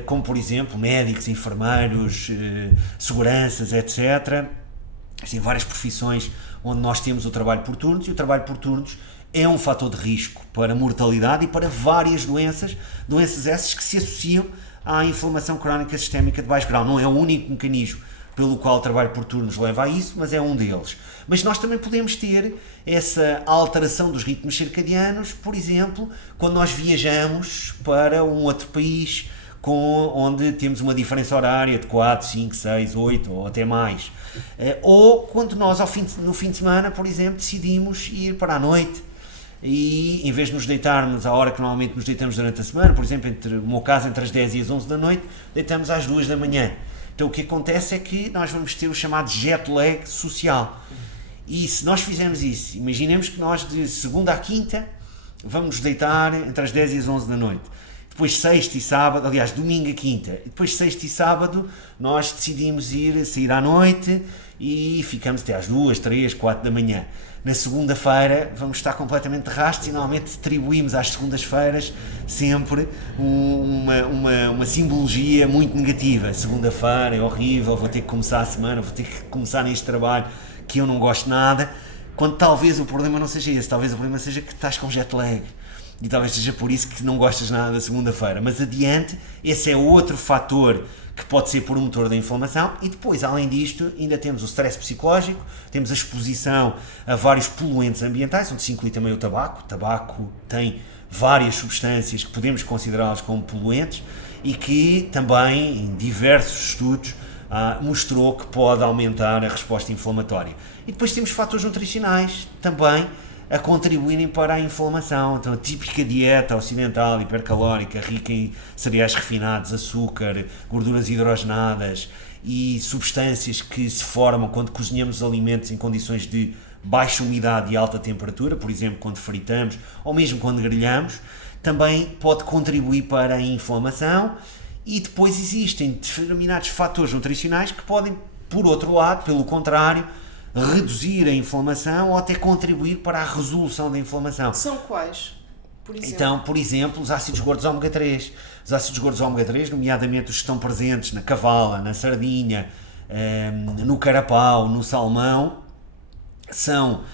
como por exemplo médicos, enfermeiros, seguranças, etc. Existem várias profissões onde nós temos o trabalho por turnos, e o trabalho por turnos é um fator de risco para mortalidade e para várias doenças essas que se associam à inflamação crónica sistémica de baixo grau. Não é o único mecanismo pelo qual o trabalho por turnos leva a isso, mas é um deles. Mas nós também podemos ter essa alteração dos ritmos circadianos, por exemplo, quando nós viajamos para um outro país onde temos uma diferença horária de 4, 5, 6, 8 ou até mais. Ou quando nós no fim de semana, por exemplo, decidimos ir para a noite e em vez de nos deitarmos à hora que normalmente nos deitamos durante a semana, por exemplo, no meu caso entre as 10 e as 11 da noite, deitamos às 2 da manhã. Então o que acontece é que nós vamos ter o chamado jet lag social. E se nós fizermos isso, imaginemos que nós de segunda à quinta vamos nos deitar entre as 10 e as 11 da noite. Depois sexta e sábado, aliás, domingo a quinta, e depois sexta e sábado nós decidimos sair à noite e ficamos até às 2, 3, 4 da manhã. Na segunda-feira vamos estar completamente de rastros e normalmente atribuímos às segundas-feiras sempre uma simbologia muito negativa. Segunda-feira é horrível, vou ter que começar a semana, vou ter que começar neste trabalho que eu não gosto nada, quando talvez o problema não seja esse, talvez o problema seja que estás com jet lag. E talvez seja por isso que não gostas nada da segunda-feira. Mas adiante, esse é outro fator que pode ser promotor da inflamação. E depois, além disto, ainda temos o stress psicológico, temos a exposição a vários poluentes ambientais, onde se inclui também o tabaco. O tabaco tem várias substâncias que podemos considerá-las como poluentes e que também, em diversos estudos, mostrou que pode aumentar a resposta inflamatória. E depois temos fatores nutricionais também a contribuírem para a inflamação. Então a típica dieta ocidental hipercalórica, rica em cereais refinados, açúcar, gorduras hidrogenadas e substâncias que se formam quando cozinhamos alimentos em condições de baixa umidade e alta temperatura, por exemplo quando fritamos ou mesmo quando grelhamos, também pode contribuir para a inflamação. E depois existem determinados fatores nutricionais que podem, por outro lado, pelo contrário, reduzir a inflamação ou até contribuir para a resolução da inflamação. São quais? Por exemplo? Então, por exemplo, os ácidos gordos ômega 3. Os ácidos gordos ômega 3, nomeadamente os que estão presentes na cavala, na sardinha, no carapau, no salmão, são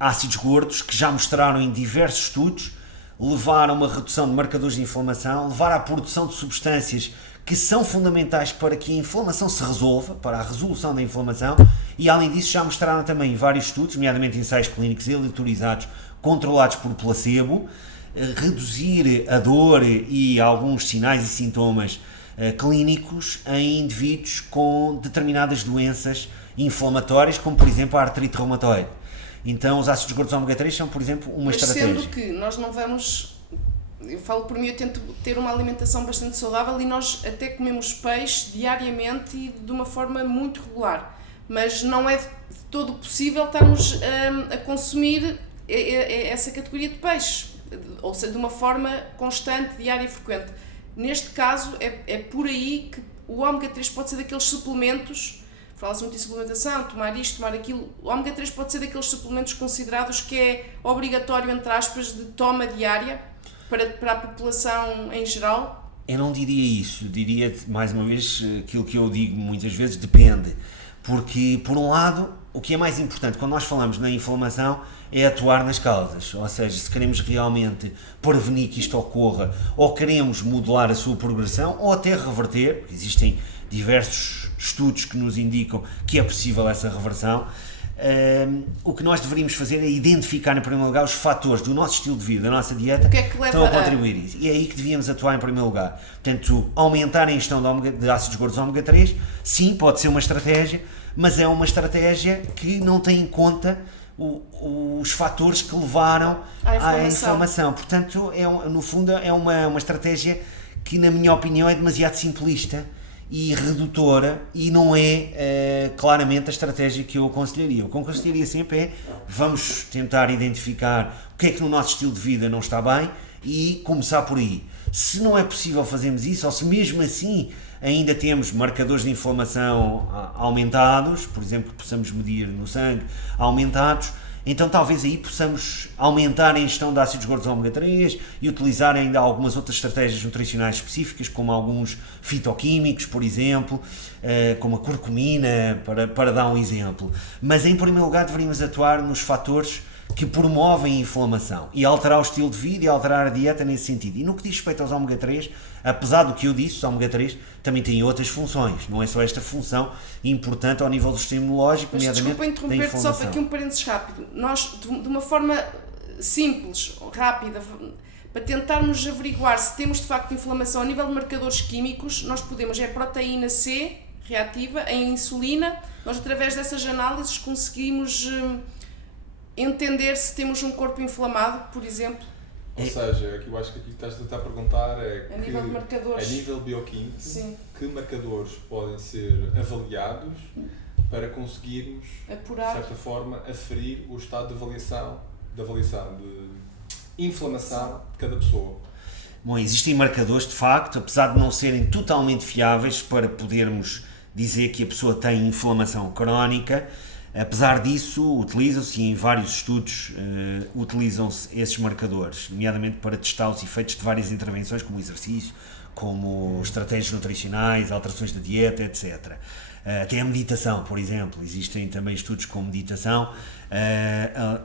ácidos gordos que já mostraram em diversos estudos levar a uma redução de marcadores de inflamação, levar à produção de substâncias que são fundamentais para que a inflamação se resolva, para a resolução da inflamação, e além disso já mostraram também vários estudos, nomeadamente ensaios clínicos aleatorizados controlados por placebo, reduzir a dor e alguns sinais e sintomas clínicos em indivíduos com determinadas doenças inflamatórias, como por exemplo a artrite reumatoide. Então os ácidos gordos ômega 3 são, por exemplo, uma estratégia. Mas sendo que nós não vamos... Eu falo por mim, eu tento ter uma alimentação bastante saudável e nós até comemos peixe diariamente e de uma forma muito regular. Mas não é de todo possível estarmos a consumir essa categoria de peixe, ou seja, de uma forma constante, diária e frequente. Neste caso, é por aí que o ômega 3 pode ser daqueles suplementos, fala-se muito em suplementação, tomar isto, tomar aquilo. O ômega 3 pode ser daqueles suplementos considerados que é obrigatório, entre aspas, de toma diária para a população em geral? Eu não diria isso, diria mais uma vez aquilo que eu digo muitas vezes, depende. Porque, por um lado, o que é mais importante quando nós falamos na inflamação é atuar nas causas, ou seja, se queremos realmente prevenir que isto ocorra, ou queremos modular a sua progressão, ou até reverter, porque existem diversos estudos que nos indicam que é possível essa reversão. O que nós deveríamos fazer é identificar em primeiro lugar os fatores do nosso estilo de vida, da nossa dieta, que estão a contribuir a isso. E é aí que devíamos atuar em primeiro lugar. Portanto, aumentar a ingestão de ácidos gordos ômega 3, sim, pode ser uma estratégia, mas é uma estratégia que não tem em conta os fatores que levaram à inflamação. Portanto, no fundo, é uma estratégia que, na minha opinião, é demasiado simplista e redutora e não é claramente a estratégia que eu aconselharia. O que eu aconselharia sempre é vamos tentar identificar o que é que no nosso estilo de vida não está bem e começar por aí. Se não é possível fazermos isso, ou se mesmo assim ainda temos marcadores de inflamação aumentados, por exemplo, que possamos medir no sangue aumentados, então talvez aí possamos aumentar a ingestão de ácidos gordos ômega 3 e utilizar ainda algumas outras estratégias nutricionais específicas, como alguns fitoquímicos, por exemplo, como a curcumina, para dar um exemplo. Mas em primeiro lugar deveríamos atuar nos fatores que promovem a inflamação e alterar o estilo de vida e alterar a dieta nesse sentido. E no que diz respeito aos ômega 3, apesar do que eu disse, os ômega 3 também têm outras funções, não é só esta função importante ao nível do sistema imunológico, mas nomeadamente desculpa interromper-te só para aqui um parênteses rápido. Nós, de uma forma simples, rápida, para tentarmos averiguar se temos de facto inflamação a nível de marcadores químicos, nós podemos, a proteína C reativa, a insulina, nós através dessas análises conseguimos entender se temos um corpo inflamado, por exemplo. Ou seja, aqui eu acho que aqui estás a tentar perguntar é a nível de marcadores, a nível bioquímico, sim, que marcadores podem ser avaliados para conseguirmos, apurar, de certa forma, aferir o estado de avaliação de inflamação de cada pessoa. Bom, existem marcadores, de facto, apesar de não serem totalmente fiáveis para podermos dizer que a pessoa tem inflamação crónica. Apesar disso, utilizam-se, e em vários estudos utilizam-se esses marcadores, nomeadamente para testar os efeitos de várias intervenções, como exercício, como estratégias nutricionais, alterações da dieta, etc. Até a meditação, por exemplo. Existem também estudos com meditação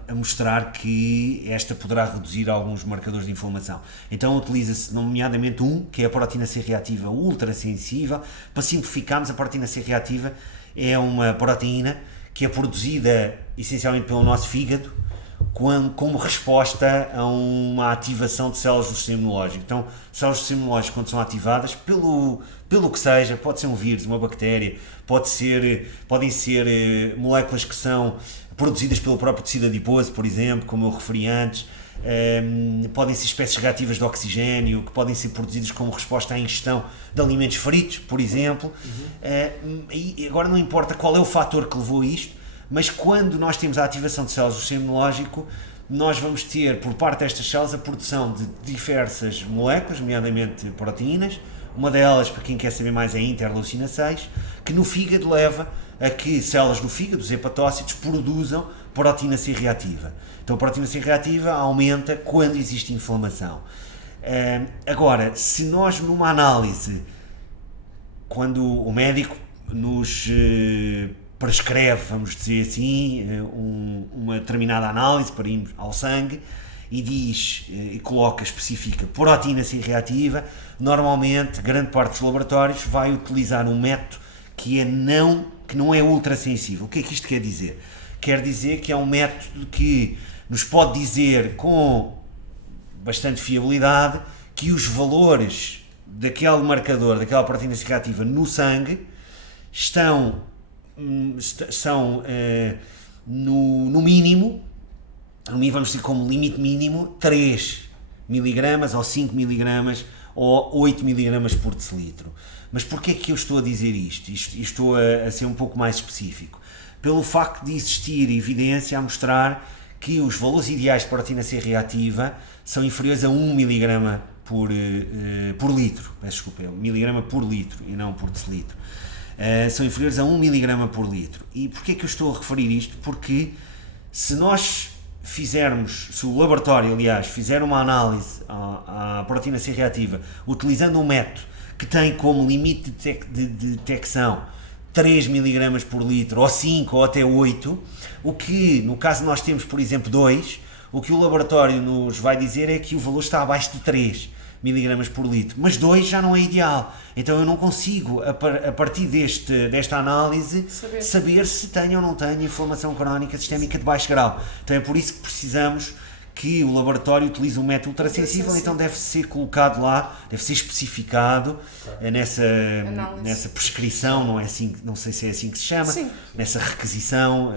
a mostrar que esta poderá reduzir alguns marcadores de inflamação. Então utiliza-se nomeadamente que é a proteína C reativa ultrassensível. Para simplificarmos, a proteína C reativa é uma proteína que é produzida essencialmente pelo nosso fígado como resposta a uma ativação de células do sistema imunológico. Então, células do sistema imunológico, quando são ativadas, pelo que seja, pode ser um vírus, uma bactéria, podem ser moléculas que são produzidas pelo próprio tecido adiposo, por exemplo, como eu referi antes, podem ser espécies reativas de oxigênio, que podem ser produzidas como resposta à ingestão de alimentos fritos, por exemplo. E agora não importa qual é o fator que levou a isto, mas quando nós temos a ativação de células do sistema imunológico, nós vamos ter, por parte destas células, a produção de diversas moléculas, nomeadamente proteínas. Uma delas, para quem quer saber mais, é a interleucina 6, que no fígado leva a que células do fígado, os hepatócitos, produzam proteína C reativa. Então a proteína C reativa aumenta quando existe inflamação. Agora, se nós numa análise, quando o médico nos prescreve, vamos dizer assim, uma determinada análise para irmos ao sangue e diz, e coloca, especifica proteína C reativa, normalmente grande parte dos laboratórios vai utilizar um método que não é ultrassensível. O que é que isto quer dizer? Quer dizer que é um método que nos pode dizer com bastante fiabilidade que os valores daquele marcador, daquela proteína C reativa no sangue são no mínimo, vamos dizer como limite mínimo, 3 mg ou 5 mg ou 8 mg por decilitro. Mas porquê é que eu estou a dizer isto? Estou a ser um pouco mais específico. Pelo facto de existir evidência a mostrar que os valores ideais de proteína C reativa são inferiores a 1 mg por litro. Peço desculpa, é 1 mg por litro e não por decilitro. São inferiores a 1 mg por litro. E porquê é que eu estou a referir isto? Porque se o laboratório, aliás, fizer uma análise à proteína C reativa utilizando um método que tem como limite de detecção 3 mg por litro, ou 5, ou até 8, o que, no caso nós temos, por exemplo, 2, o que o laboratório nos vai dizer é que o valor está abaixo de 3 mg por litro, mas 2 já não é ideal, então eu não consigo, a partir desta análise, saber se tenho ou não tenho inflamação crónica sistémica de baixo grau. Então é por isso que precisamos que o laboratório utilize um método ultrassensível, então deve ser colocado lá, deve ser especificado nessa prescrição, não é assim, não sei se é assim que se chama, Sim. nessa requisição.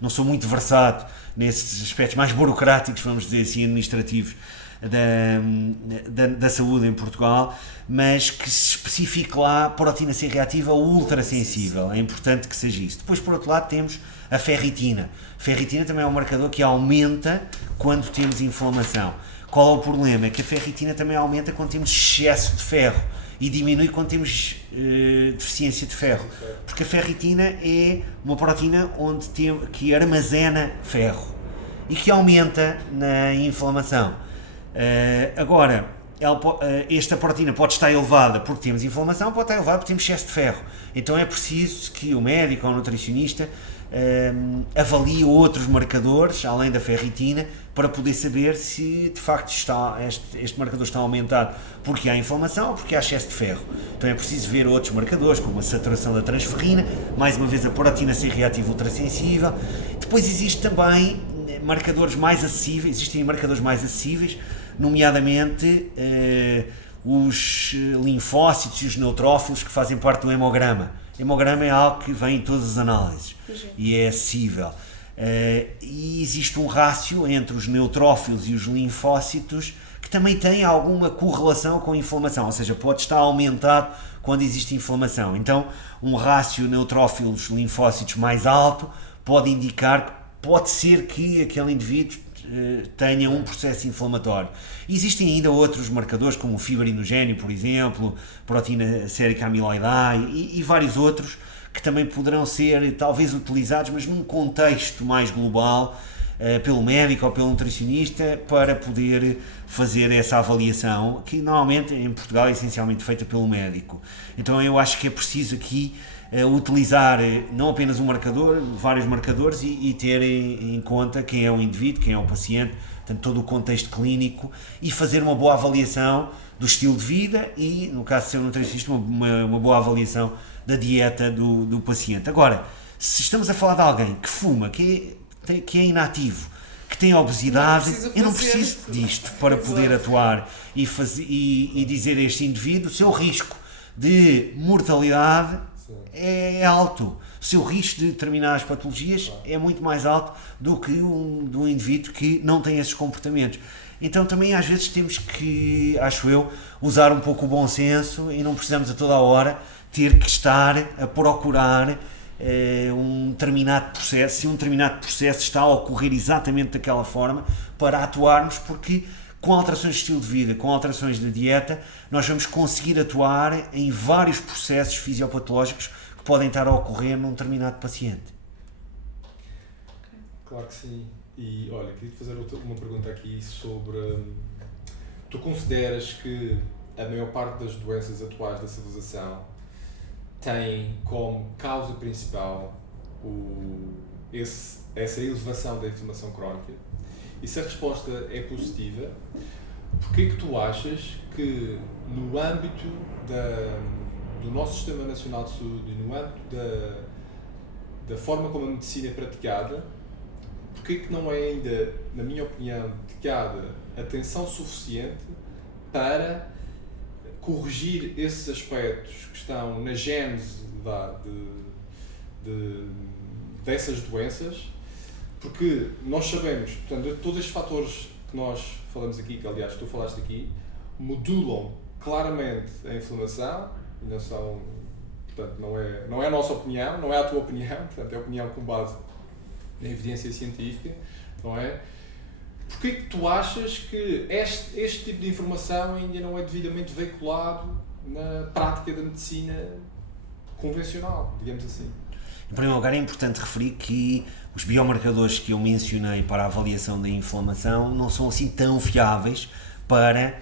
Não sou muito versado nesses aspectos mais burocráticos, vamos dizer assim, administrativos da saúde em Portugal, mas que se especifique lá proteína C reativa ultrassensível, é importante que seja isso. Depois, por outro lado, temos a ferritina. A ferritina também é um marcador que aumenta quando temos inflamação. Qual é o problema? É que a ferritina também aumenta quando temos excesso de ferro e diminui quando temos deficiência de ferro, porque a ferritina é uma proteína que armazena ferro e que aumenta na inflamação. Agora, esta proteína pode estar elevada porque temos inflamação, pode estar elevada porque temos excesso de ferro. Então é preciso que o médico ou o nutricionista avalie outros marcadores, além da ferritina, para poder saber se de facto este marcador está aumentado porque há inflamação ou porque há excesso de ferro. Então é preciso ver outros marcadores, como a saturação da transferrina, mais uma vez a proteína C reativa ultrassensível. Depois existem também marcadores mais acessíveis, nomeadamente os linfócitos e os neutrófilos que fazem parte do hemograma. O hemograma é algo que vem em todas as análises e é acessível. E existe um rácio entre os neutrófilos e os linfócitos que também tem alguma correlação com a inflamação, ou seja, pode estar aumentado quando existe inflamação. Então, um rácio neutrófilos-linfócitos mais alto pode indicar que pode ser que aquele indivíduo tenha um processo inflamatório. Existem ainda outros marcadores, como o fibrinogénio, por exemplo, proteína sérica amiloide A e vários outros que também poderão ser talvez utilizados, mas num contexto mais global, pelo médico ou pelo nutricionista, para poder fazer essa avaliação, que normalmente em Portugal é essencialmente feita pelo médico. Então eu acho que é preciso aqui utilizar não apenas um marcador, vários marcadores e ter em conta quem é o indivíduo, quem é o paciente, portanto, todo o contexto clínico, e fazer uma boa avaliação do estilo de vida e, no caso de ser um nutricionista, uma boa avaliação da dieta do paciente. Agora, se estamos a falar de alguém que fuma, que é inativo, que tem obesidade, eu não preciso disto para poder atuar e dizer a este indivíduo: o seu risco de mortalidade é alto, o seu risco de determinadas patologias é muito mais alto do que um indivíduo que não tem esses comportamentos. Então também às vezes temos que, acho eu, usar um pouco o bom senso e não precisamos a toda a hora ter que estar a procurar um determinado processo, se um determinado processo está a ocorrer exatamente daquela forma, para atuarmos, porque com alterações de estilo de vida, com alterações de dieta, nós vamos conseguir atuar em vários processos fisiopatológicos que podem estar a ocorrer num determinado paciente. Claro que sim. E olha, queria-te fazer uma pergunta aqui sobre... Tu consideras que a maior parte das doenças atuais da civilização tem como causa principal essa elevação da inflamação crónica? E se a resposta é positiva, porquê que tu achas que no âmbito do nosso Sistema Nacional de Saúde e no âmbito da forma como a medicina é praticada, porquê que não é ainda, na minha opinião, dedicada atenção suficiente para corrigir esses aspectos que estão na gênese dessas doenças? Porque nós sabemos, portanto, todos estes fatores que nós falamos aqui, que aliás tu falaste aqui, modulam claramente a inflamação, não são, portanto, não é a nossa opinião, não é a tua opinião, portanto é a opinião com base na evidência científica, não é? Porquê que tu achas que este tipo de informação ainda não é devidamente veiculado na prática da medicina convencional, digamos assim? Em primeiro lugar, é importante referir que os biomarcadores que eu mencionei para a avaliação da inflamação não são assim tão fiáveis para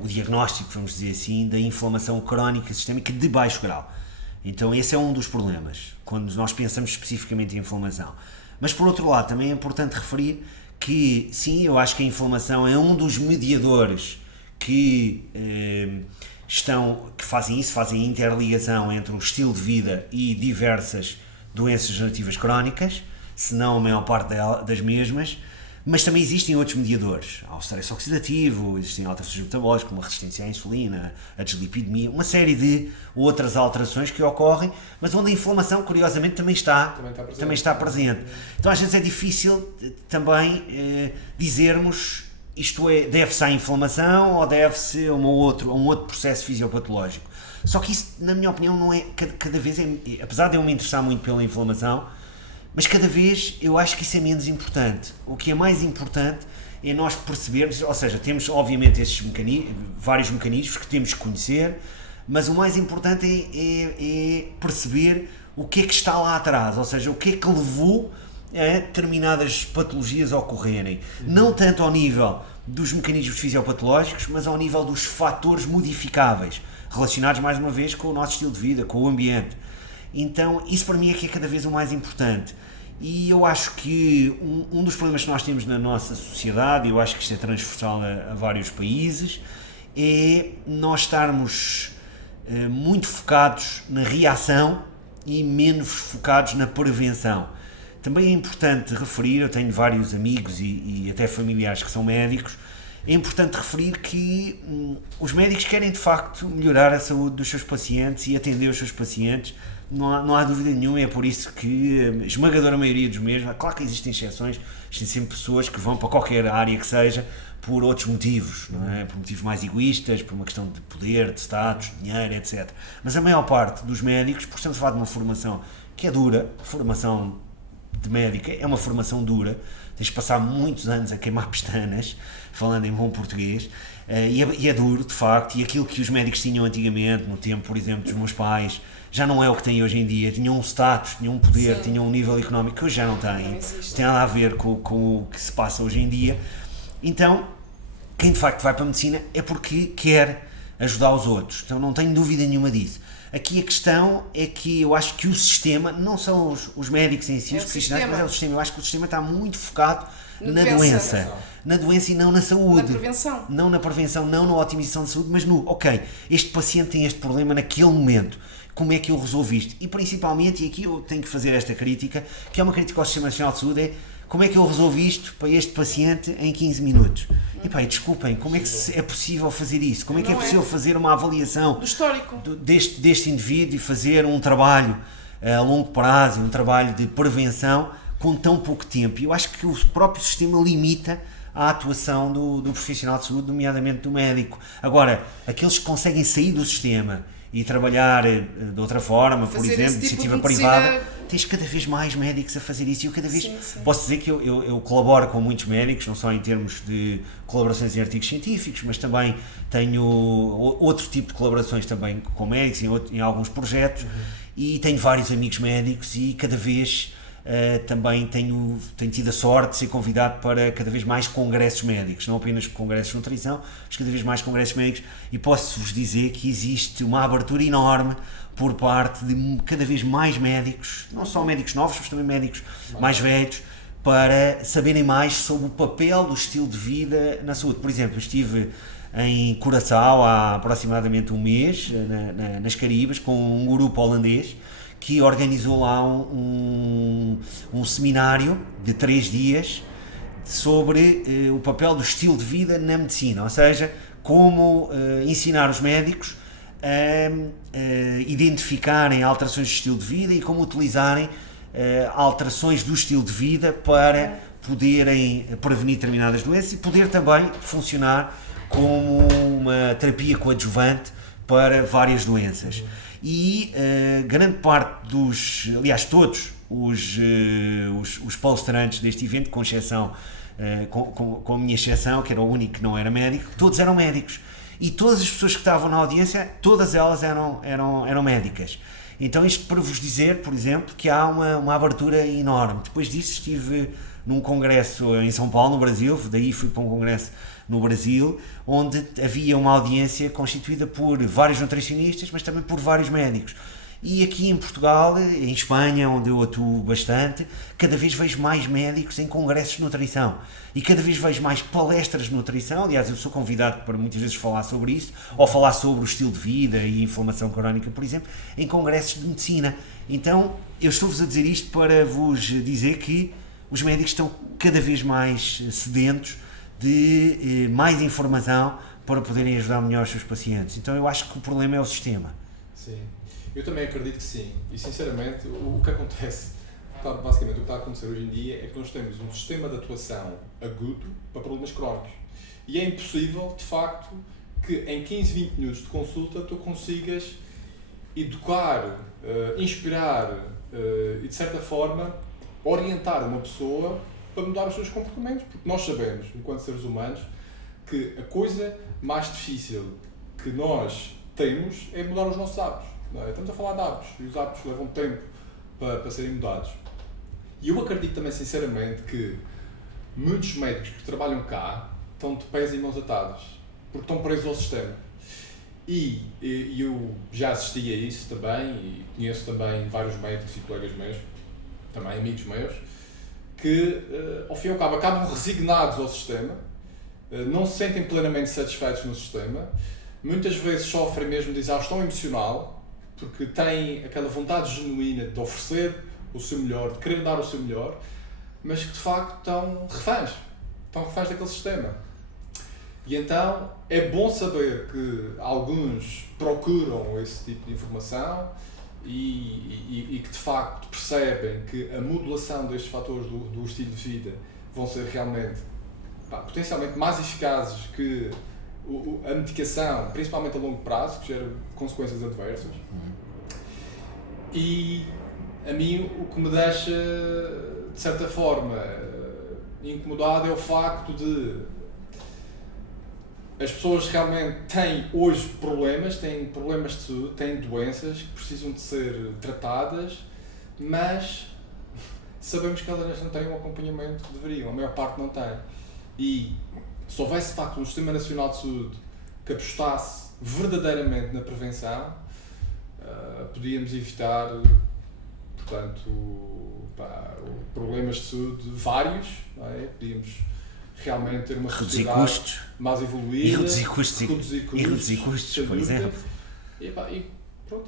o diagnóstico, vamos dizer assim, da inflamação crónica sistémica de baixo grau. Então esse é um dos problemas, quando nós pensamos especificamente em inflamação. Mas por outro lado, também é importante referir que, sim, eu acho que a inflamação é um dos mediadores que fazem isso, fazem a interligação entre o estilo de vida e diversas doenças degenerativas crónicas, se não a maior parte das mesmas, mas também existem outros mediadores. Há o stress oxidativo, existem alterações metabólicas, como a resistência à insulina, a dislipidemia, uma série de outras alterações que ocorrem, mas onde a inflamação, curiosamente, também está presente. Então às vezes é difícil também dizermos isto deve-se à inflamação ou deve-se a um outro processo fisiopatológico. Só que isso, na minha opinião, não é cada vez, apesar de eu me interessar muito pela inflamação, mas cada vez eu acho que isso é menos importante. O que é mais importante é nós percebermos, ou seja, temos obviamente vários mecanismos que temos que conhecer, mas o mais importante é perceber o que é que está lá atrás, ou seja, o que é que levou a determinadas patologias a ocorrerem. Não tanto ao nível dos mecanismos fisiopatológicos, mas ao nível dos fatores modificáveis, relacionados mais uma vez com o nosso estilo de vida, com o ambiente. Então isso para mim é que é cada vez o mais importante. E eu acho que um dos problemas que nós temos na nossa sociedade, e eu acho que isto é transversal a vários países, é nós estarmos muito focados na reação e menos focados na prevenção. Também é importante referir, eu tenho vários amigos e até familiares que são médicos, é importante referir que os médicos querem de facto melhorar a saúde dos seus pacientes e atender os seus pacientes. Não há dúvida nenhuma, é por isso que a esmagadora maioria dos mesmos, claro que existem exceções, existem sempre pessoas que vão para qualquer área que seja por outros motivos, não é? Por motivos mais egoístas, por uma questão de poder, de status, de dinheiro, etc. Mas a maior parte dos médicos, por estamos a falar de uma formação que é dura, a formação de médica é uma formação dura, tens de passar muitos anos a queimar pestanas, falando em bom português, e é duro, de facto, e aquilo que os médicos tinham antigamente, no tempo, por exemplo, dos meus pais, já não é o que têm hoje em dia. Tinham um status, tinham um poder, tinham um nível económico que hoje já não têm. Tem nada a ver com o que se passa hoje em dia. Então, quem de facto vai para a medicina é porque quer ajudar os outros. Então não tenho dúvida nenhuma disso. Aqui a questão é que eu acho que o sistema, não são os médicos em si, os profissionais, mas é o sistema. Eu acho que o sistema está muito focado na doença. Na doença e não na saúde. Na prevenção. Não na prevenção, não na otimização da saúde, mas este paciente tem este problema naquele momento. Como é que eu resolvo isto? E principalmente, e aqui eu tenho que fazer esta crítica, que é uma crítica ao Sistema Nacional de Saúde, é como é que eu resolvo isto para este paciente em 15 minutos? E pá, desculpem, como é que é possível fazer isso? Como é que é possível fazer uma avaliação do histórico deste indivíduo e fazer um trabalho a longo prazo, um trabalho de prevenção com tão pouco tempo? E eu acho que o próprio sistema limita a atuação do profissional de saúde, nomeadamente do médico. Agora, aqueles que conseguem sair do sistema e trabalhar de outra forma, por exemplo, de iniciativa privada, tens cada vez mais médicos a fazer isso. E eu cada vez posso dizer que eu colaboro com muitos médicos, não só em termos de colaborações em artigos científicos, mas também tenho outro tipo de colaborações também com médicos em alguns projetos, e tenho vários amigos médicos e cada vez também tenho tido a sorte de ser convidado para cada vez mais congressos médicos, não apenas congressos de nutrição, mas cada vez mais congressos médicos, e posso-vos dizer que existe uma abertura enorme por parte de cada vez mais médicos, não só médicos novos, mas também médicos mais velhos, para saberem mais sobre o papel do estilo de vida na saúde. Por exemplo, eu estive em Curaçao há aproximadamente um mês, nas Caraíbas, com um grupo holandês, que organizou lá um seminário de 3 dias sobre o papel do estilo de vida na medicina, ou seja, como ensinar os médicos a identificarem alterações de estilo de vida e como utilizarem alterações do estilo de vida para poderem prevenir determinadas doenças e poder também funcionar como uma terapia coadjuvante para várias doenças. E grande parte aliás todos os palestrantes deste evento, com exceção, com a minha exceção, que era o único que não era médico, todos eram médicos. E todas as pessoas que estavam na audiência, todas elas eram médicas. Então isto para vos dizer, por exemplo, que há uma abertura enorme. Depois disso estive num congresso em São Paulo, no Brasil, daí fui para um congresso no Brasil, onde havia uma audiência constituída por vários nutricionistas, mas também por vários médicos. E aqui em Portugal, em Espanha, onde eu atuo bastante, cada vez vejo mais médicos em congressos de nutrição e cada vez vejo mais palestras de nutrição. Aliás, eu sou convidado para muitas vezes falar sobre isso, ou falar sobre o estilo de vida e inflamação crónica, por exemplo, em congressos de medicina. Então, eu estou-vos a dizer isto para vos dizer que os médicos estão cada vez mais sedentos de mais informação para poderem ajudar melhor os seus pacientes. Então, eu acho que o problema é o sistema. Sim, eu também acredito que sim. E sinceramente, o que acontece, basicamente o que está a acontecer hoje em dia é que nós temos um sistema de atuação agudo para problemas crónicos. E é impossível, de facto, que em 15, 20 minutos de consulta tu consigas educar, inspirar e, de certa forma, orientar uma pessoa para mudar os seus comportamentos. Porque nós sabemos, enquanto seres humanos, que a coisa mais difícil que nós temos é mudar os nossos hábitos. Não é? Estamos a falar de hábitos e os hábitos levam tempo para serem mudados. E eu acredito também, sinceramente, que muitos médicos que trabalham cá estão de pés e mãos atados, porque estão presos ao sistema. E eu já assisti a isso também, e conheço também vários médicos e colegas meus, também amigos meus, que ao fim e ao cabo acabam resignados ao sistema, não se sentem plenamente satisfeitos no sistema, muitas vezes sofrem mesmo de exaustão emocional, porque têm aquela vontade genuína de oferecer o seu melhor, de querer dar o seu melhor, mas que de facto estão reféns daquele sistema. E então é bom saber que alguns procuram esse tipo de informação e que de facto percebem que a modulação destes fatores do estilo de vida vão ser realmente potencialmente mais eficazes que a medicação, principalmente a longo prazo, que gera consequências adversas. E a mim o que me deixa, de certa forma, incomodado é o facto de as pessoas realmente têm hoje têm problemas de saúde, têm doenças que precisam de ser tratadas, mas sabemos que elas não têm o acompanhamento que deveriam, a maior parte não tem. E se houvesse de facto um Sistema Nacional de Saúde que apostasse verdadeiramente na prevenção, podíamos evitar, portanto, problemas de saúde vários, não é? Podíamos realmente ter uma sociedade mais evoluída, e reduzir custos, por exemplo. E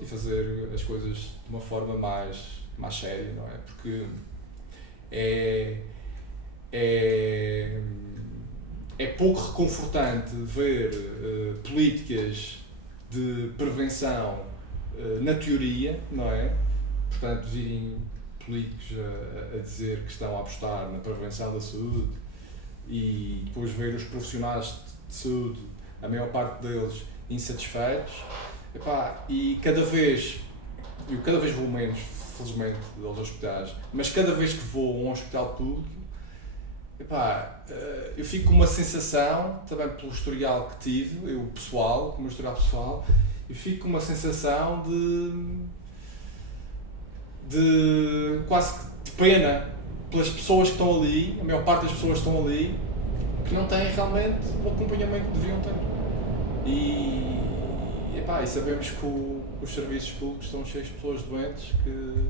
fazer as coisas de uma forma mais séria, não é? Porque é pouco reconfortante ver políticas de prevenção na teoria, não é? Portanto, virem políticos a dizer que estão a apostar na prevenção da saúde e depois ver os profissionais de saúde, a maior parte deles, insatisfeitos. E cada vez vou menos, felizmente, aos hospitais, mas cada vez que vou a um hospital público, eu fico com uma sensação, também pelo historial que tive, como historial pessoal, eu fico com uma sensação de quase de pena pelas pessoas que estão ali, a maior parte das pessoas que estão ali, que não têm realmente o acompanhamento que deviam ter. E sabemos que os serviços públicos estão cheios de pessoas doentes que eu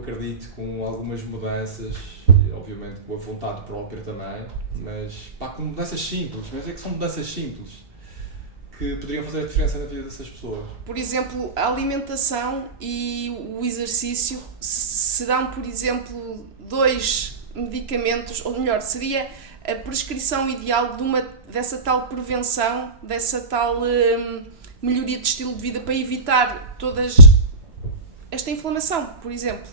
acredito com algumas mudanças, e obviamente com a vontade própria também, mas com mudanças simples, mas é que são mudanças simples que poderiam fazer a diferença na vida dessas pessoas. Por exemplo, a alimentação e o exercício serão, por exemplo, 2 medicamentos, ou melhor, seria a prescrição ideal dessa tal prevenção, dessa tal melhoria de estilo de vida para evitar esta inflamação, por exemplo.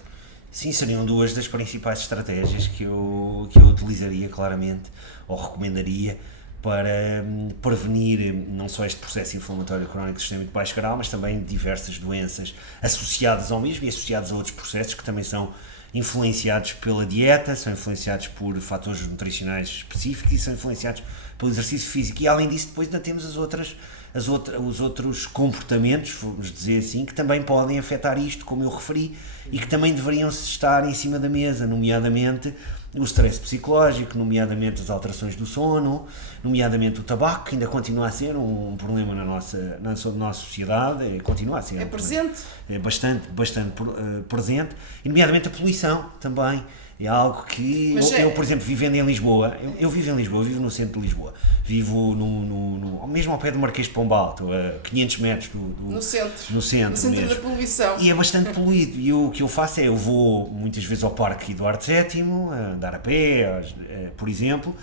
Sim, seriam 2 das principais estratégias que eu utilizaria claramente, ou recomendaria, para prevenir não só este processo inflamatório crónico sistémico de baixo grau, mas também diversas doenças associadas ao mesmo e associadas a outros processos que também são influenciados pela dieta, são influenciados por fatores nutricionais específicos e são influenciados pelo exercício físico. E além disso, depois ainda temos os outros comportamentos, vamos dizer assim, que também podem afetar isto, como eu referi, e que também deveriam estar em cima da mesa, nomeadamente o stress psicológico, nomeadamente as alterações do sono, nomeadamente o tabaco, que ainda continua a ser um problema na nossa sociedade, continua a ser. É presente. É bastante presente, e nomeadamente a poluição também. É algo que eu, por exemplo, vivendo em Lisboa, eu vivo em Lisboa, vivo no centro de Lisboa, vivo mesmo ao pé do Marquês de Pombal, estou a 500 metros no centro mesmo. da poluição. E é bastante poluído, e o que eu faço é, eu vou muitas vezes ao Parque Eduardo VII, andar a pé, por exemplo,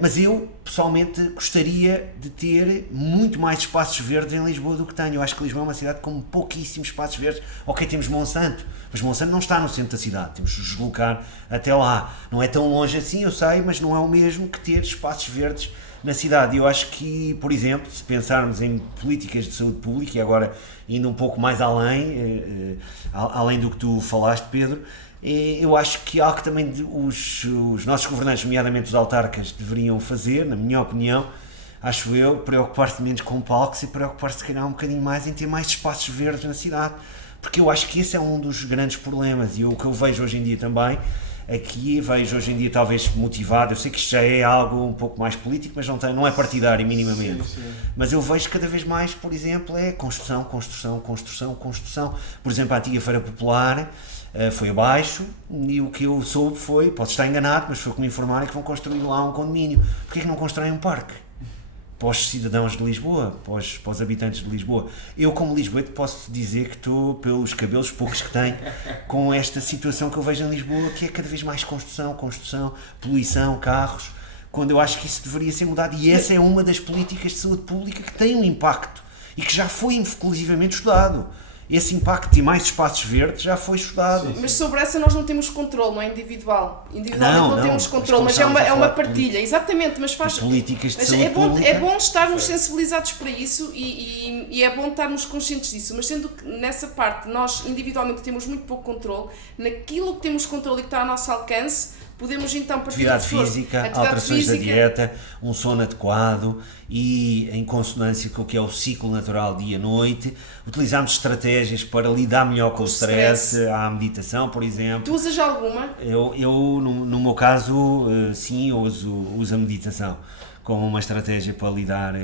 mas eu, pessoalmente, gostaria de ter muito mais espaços verdes em Lisboa do que tenho. Eu acho que Lisboa é uma cidade com pouquíssimos espaços verdes. Ok, temos Monsanto, mas Monsanto não está no centro da cidade, temos de nos deslocar até lá. Não é tão longe assim, eu sei, mas não é o mesmo que ter espaços verdes na cidade. Eu acho que, por exemplo, se pensarmos em políticas de saúde pública, e agora indo um pouco mais além do que tu falaste, Pedro, eu acho que algo que também os nossos governantes, nomeadamente os autarcas, deveriam fazer, na minha opinião, acho eu, preocupar-se menos com palcos e preocupar-se se calhar um bocadinho mais em ter mais espaços verdes na cidade, porque eu acho que esse é um dos grandes problemas, e o que eu vejo hoje em dia também, aqui vejo hoje em dia talvez motivado, eu sei que isto já é algo um pouco mais político, mas não é partidário minimamente, sim. Mas eu vejo cada vez mais, por exemplo, é construção. Por exemplo, a antiga Feira Popular foi abaixo, e o que eu soube foi, posso estar enganado, mas foi que me informaram que vão construir lá um condomínio. Porquê é que não constroem um parque? Para os cidadãos de Lisboa, para os habitantes de Lisboa. Eu, como lisboeta, posso dizer que estou, pelos cabelos poucos que tenho, com esta situação que eu vejo em Lisboa, que é cada vez mais construção, poluição, carros, quando eu acho que isso deveria ser mudado. E essa é uma das políticas de saúde pública que tem um impacto e que já foi inclusivamente estudado. Esse impacto de mais espaços verdes já foi estudado. Sim. Mas sobre essa nós não temos controle, não é individual. Individualmente não temos controle, mas é uma partilha. Exatamente, mas faz. Políticas de mas saúde é bom estarmos sensibilizados para isso e é bom estarmos conscientes disso. Mas sendo que nessa parte nós individualmente temos muito pouco controle, naquilo que temos controle e que está ao nosso alcance, podemos então partir atividade física, alterações da dieta, um sono adequado e em consonância com o que é o ciclo natural dia-noite. Utilizamos estratégias para lidar melhor com o stress, a meditação, por exemplo. Tu usas alguma? Eu no meu caso, sim, uso a meditação como uma estratégia para lidar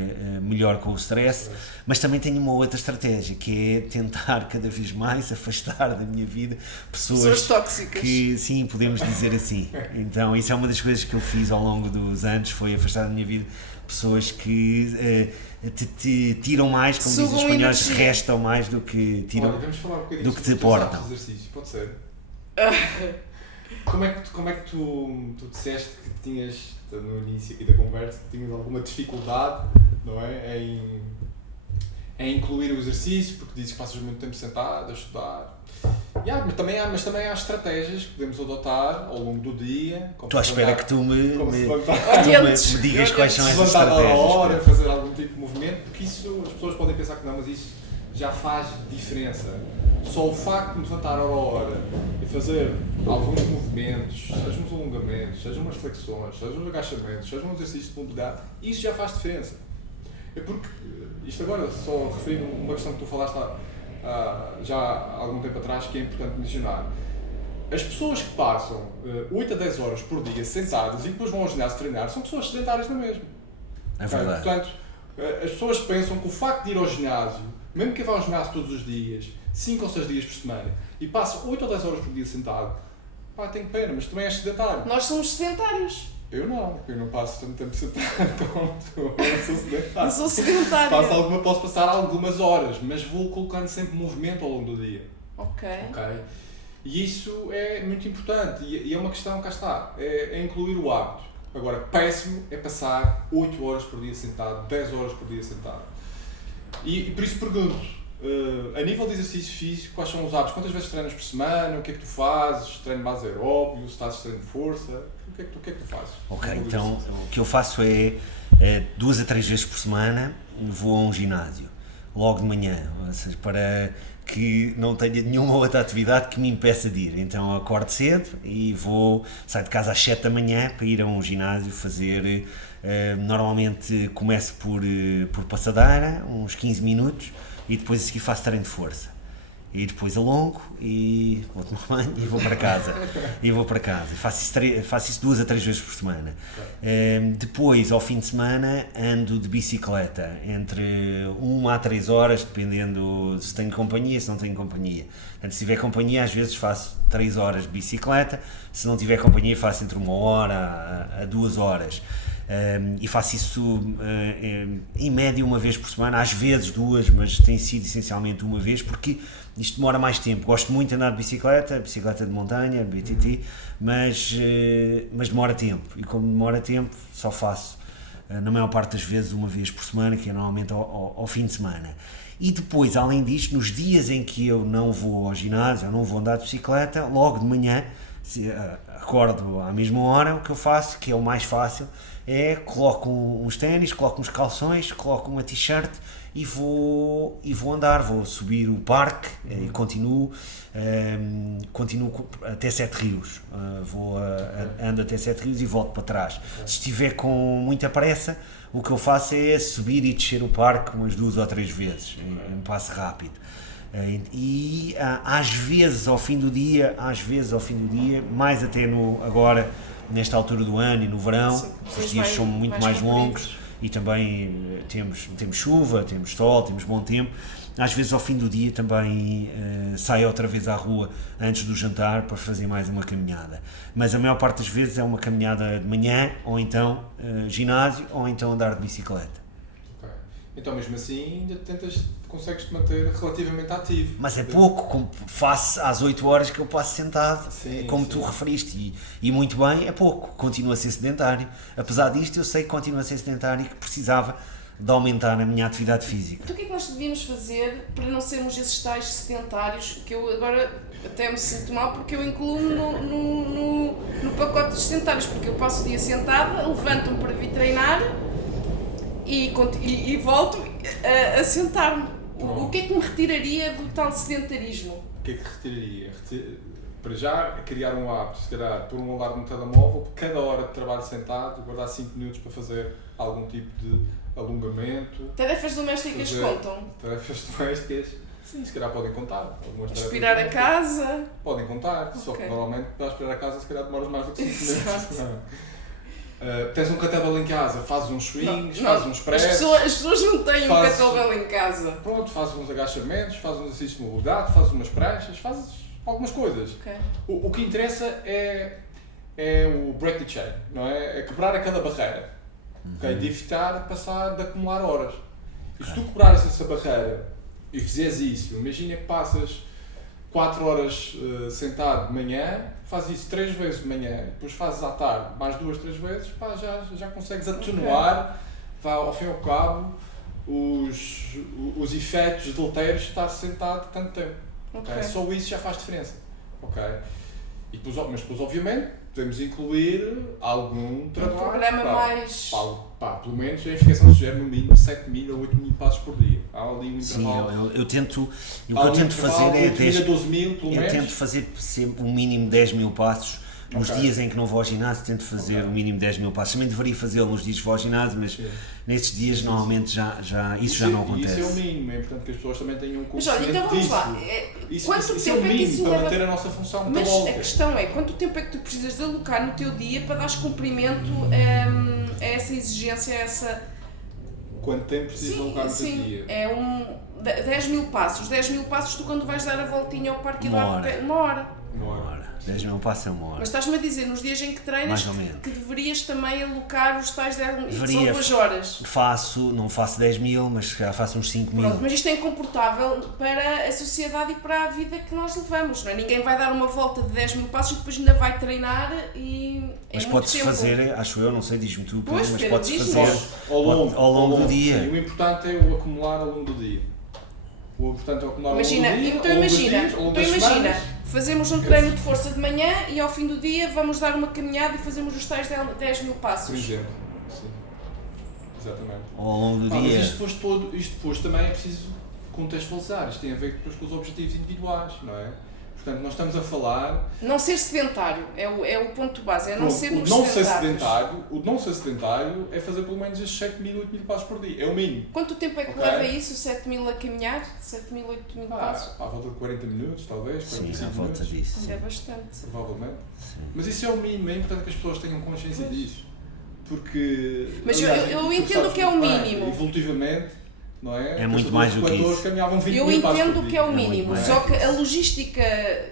melhor com o stress, mas também tenho uma outra estratégia, que é tentar cada vez mais afastar da minha vida pessoas tóxicas. Que, sim, podemos dizer assim. Então, isso é uma das coisas que eu fiz ao longo dos anos, foi afastar da minha vida pessoas que te tiram mais, como dizem os espanhóis, restam mais do que tiram. Olha, vamos falar um bocadinho do que te sobre os aportam. exercícios, pode ser? Como é que tu disseste que tinhas, no início aqui da conversa, que tinhas alguma dificuldade, não é, em incluir o exercício, porque dizes que passas muito tempo sentado a estudar. Mas também há estratégias que podemos adotar ao longo do dia. Estou à espera que tu me digas quais são essas levantar a estratégias. hora, fazer algum tipo de movimento, porque isso, as pessoas podem pensar que não, mas isso já faz diferença. Só o facto de me levantar a hora e fazer alguns movimentos, sejam uns alongamentos, sejam umas flexões, sejam uns agachamentos, sejam um exercício de mobilidade, isso já faz diferença. É porque, isto agora, só referindo uma questão que tu falaste já há algum tempo atrás, que é importante mencionar. As pessoas que passam 8 a 10 horas por dia sentadas e depois vão ao ginásio treinar, são pessoas sedentárias na mesma. É verdade. Portanto, as pessoas pensam que o facto de ir ao ginásio, mesmo que vá ao ginásio todos os dias, 5 ou 6 dias por semana, e passa 8 ou 10 horas por dia sentado, tenho pena, mas também és sedentário. Nós somos sedentários. Eu não passo tanto tempo sentado como tu, eu sou sedentário. Eu sou sedentário. Posso passar algumas horas, mas vou colocando sempre movimento ao longo do dia. Ok. E isso é muito importante, e é uma questão, cá está, é incluir o hábito. Agora, péssimo é passar 8 horas por dia sentado, 10 horas por dia sentado. E por isso pergunto, a nível de exercício físico, quais são os hábitos? Quantas vezes treinas por semana? O que é que tu fazes? Treino mais aeróbio? Se estás treino de força? O que é que tu fazes? Ok, então o que eu faço é 2 a 3 vezes por semana vou a um ginásio, logo de manhã, ou seja, para que não tenha nenhuma outra atividade que me impeça de ir. Então eu acordo cedo e saio de casa às 7 da manhã para ir a um ginásio fazer, normalmente começo por passadeira, uns 15 minutos, e depois a seguir faço treino de força. E depois alongo e vou tomar banho e vou para casa. E faço isso 2 a 3 vezes por semana. Depois, ao fim de semana, ando de bicicleta entre 1 a 3 horas, dependendo se tenho companhia, se não tenho companhia. Portanto, se tiver companhia, às vezes faço 3 horas de bicicleta, se não tiver companhia, faço entre 1 hora a 2 horas. E faço isso em média 1 vez por semana, às vezes 2, mas tem sido essencialmente 1 vez, porque isto demora mais tempo. Gosto muito de andar de bicicleta de montanha, BTT, mas demora tempo, e como demora tempo, só faço na maior parte das vezes 1 vez por semana, que é normalmente ao fim de semana. E depois, além disto, nos dias em que eu não vou ao ginásio, eu não vou andar de bicicleta, logo de manhã, acordo à mesma hora, o que eu faço, que é o mais fácil, é coloco uns ténis, coloco uns calções, coloco uma t-shirt e vou andar, vou subir o parque e continuo até 7 rios, ando até 7 rios e volto para trás. Se estiver com muita pressa, o que eu faço é subir e descer o parque umas 2 ou 3 vezes, em passo rápido. E às vezes ao fim do dia, mais até agora, nesta altura do ano e no verão, sim, os dias são muito mais longos e também temos chuva, temos sol, temos bom tempo. Às vezes ao fim do dia também saio outra vez à rua antes do jantar para fazer mais uma caminhada. Mas a maior parte das vezes é uma caminhada de manhã, ou então ginásio, ou então andar de bicicleta. Okay. Então mesmo assim ainda consegues-te manter relativamente ativo. Mas é pouco, face às 8 horas que eu passo sentado, como sim. tu referiste, e muito bem, é pouco, continuo a ser sedentário. Apesar disto, eu sei que continuo a ser sedentário e que precisava de aumentar a minha atividade física. Então o que é que nós devíamos fazer para não sermos esses tais sedentários, que eu agora até me sinto mal porque eu incluo-me no pacote dos sedentários, porque eu passo o dia sentada, levanto-me para vir treinar e volto a sentar-me. O que é que me retiraria do tal sedentarismo? O que é que retiraria? Para já, criar um hábito, se calhar, pôr um alarme no telemóvel, cada hora de trabalho sentado, guardar 5 minutos para fazer algum tipo de alongamento. Tarefas domésticas contam? Tarefas domésticas, sim, se calhar podem contar. Aspirar a casa? Podem contar, só que normalmente para aspirar a casa se calhar demoras mais do que 5 minutos. Tens um kettlebell em casa, fazes uns swings, fazes uns presses. As pessoas não têm um kettlebell em casa. Pronto, fazes uns agachamentos, fazes uns exercícios de mobilidade, fazes umas pranchas, fazes algumas coisas. Okay. O que interessa é o break the chain, não é? É quebrar aquela barreira, okay? De evitar de acumular horas. E se tu quebrares essa barreira e fizeres isso, imagina que passas 4 horas sentado de manhã, fazes isso 3 vezes de manhã, depois fazes à tarde mais 2, 3 vezes, pá, já consegues atenuar, ao fim e ao cabo, os efeitos deletérios de estar sentado tanto tempo. Okay? Só isso já faz diferença. Okay? Mas depois, obviamente, podemos incluir algum trabalho. Um programa mais. Pelo menos a investigação sugere no mínimo 7.000 a 8.000 passos por dia. Há ali um intervalo. Sim, eu tento. O que eu tento fazer é 10 a 12.000, pelo menos. Eu tento fazer sempre um mínimo 10.000 passos. Nos dias em que não vou ao ginásio, tento fazer o mínimo 10.000 passos. Também deveria fazê-lo nos dias que vou ao ginásio, mas nesses dias normalmente isso já não acontece. Isso é o mínimo, é importante que as pessoas também tenham um conhecimento disso. Mas olha, então vamos lá. Isso é o mínimo para manter a nossa função metabólica. Mas a questão é, quanto tempo é que tu precisas de alocar no teu dia para dar cumprimento a essa exigência, a essa... Quanto tempo precisas de alocar no teu dia? É 10.000 passos. 10.000 passos tu quando vais dar a voltinha ao parque uma hora. 10.000 passos é 1 hora. Mas estás-me a dizer, nos dias em que treinas, que deverias também alocar os tais 10.000, são 2 horas. Não faço 10.000, mas já faço uns 5.000. Pronto, mas isto é incomportável para a sociedade e para a vida que nós levamos, não é? Ninguém vai dar uma volta de 10.000 passos e depois ainda vai treinar e... Mas pode-se fazer, acho eu, não sei, diz-me tu, mas pode-se fazer ao longo do dia. Sim, o importante é o acumular ao longo do dia. O importante é o acumular ao longo do dia. Então imagina, fazemos um treino de força de manhã e ao fim do dia vamos dar uma caminhada e fazemos os tais 10.000 passos. Por exemplo, sim. Exatamente. Ao longo do dia. Mas isto depois também é preciso contextualizar. Isto tem a ver depois com os objetivos individuais, não é? Porque Portanto, nós estamos a falar... Não ser sedentário, é o ponto base, é não sermos sedentários. O não ser sedentário é fazer pelo menos estes 7.000, 8.000 passos por dia. É o mínimo. Quanto tempo é que leva isso, 7.000 a caminhar? 7.000, 8.000 passos? À volta de 40 minutos, talvez, 45 Sim, à volta minutos. disso. Ainda é bastante. Provavelmente. Sim. Mas isso é o mínimo, é importante que as pessoas tenham consciência disso. Porque... Mas aliás, eu tu entendo sabes que é o muito bem, mínimo. Evolutivamente, não é? É muito mais do que isso. Caminhavam 20 Eu mil passos por entendo dia. que é o É muito mínimo, mais. só que a logística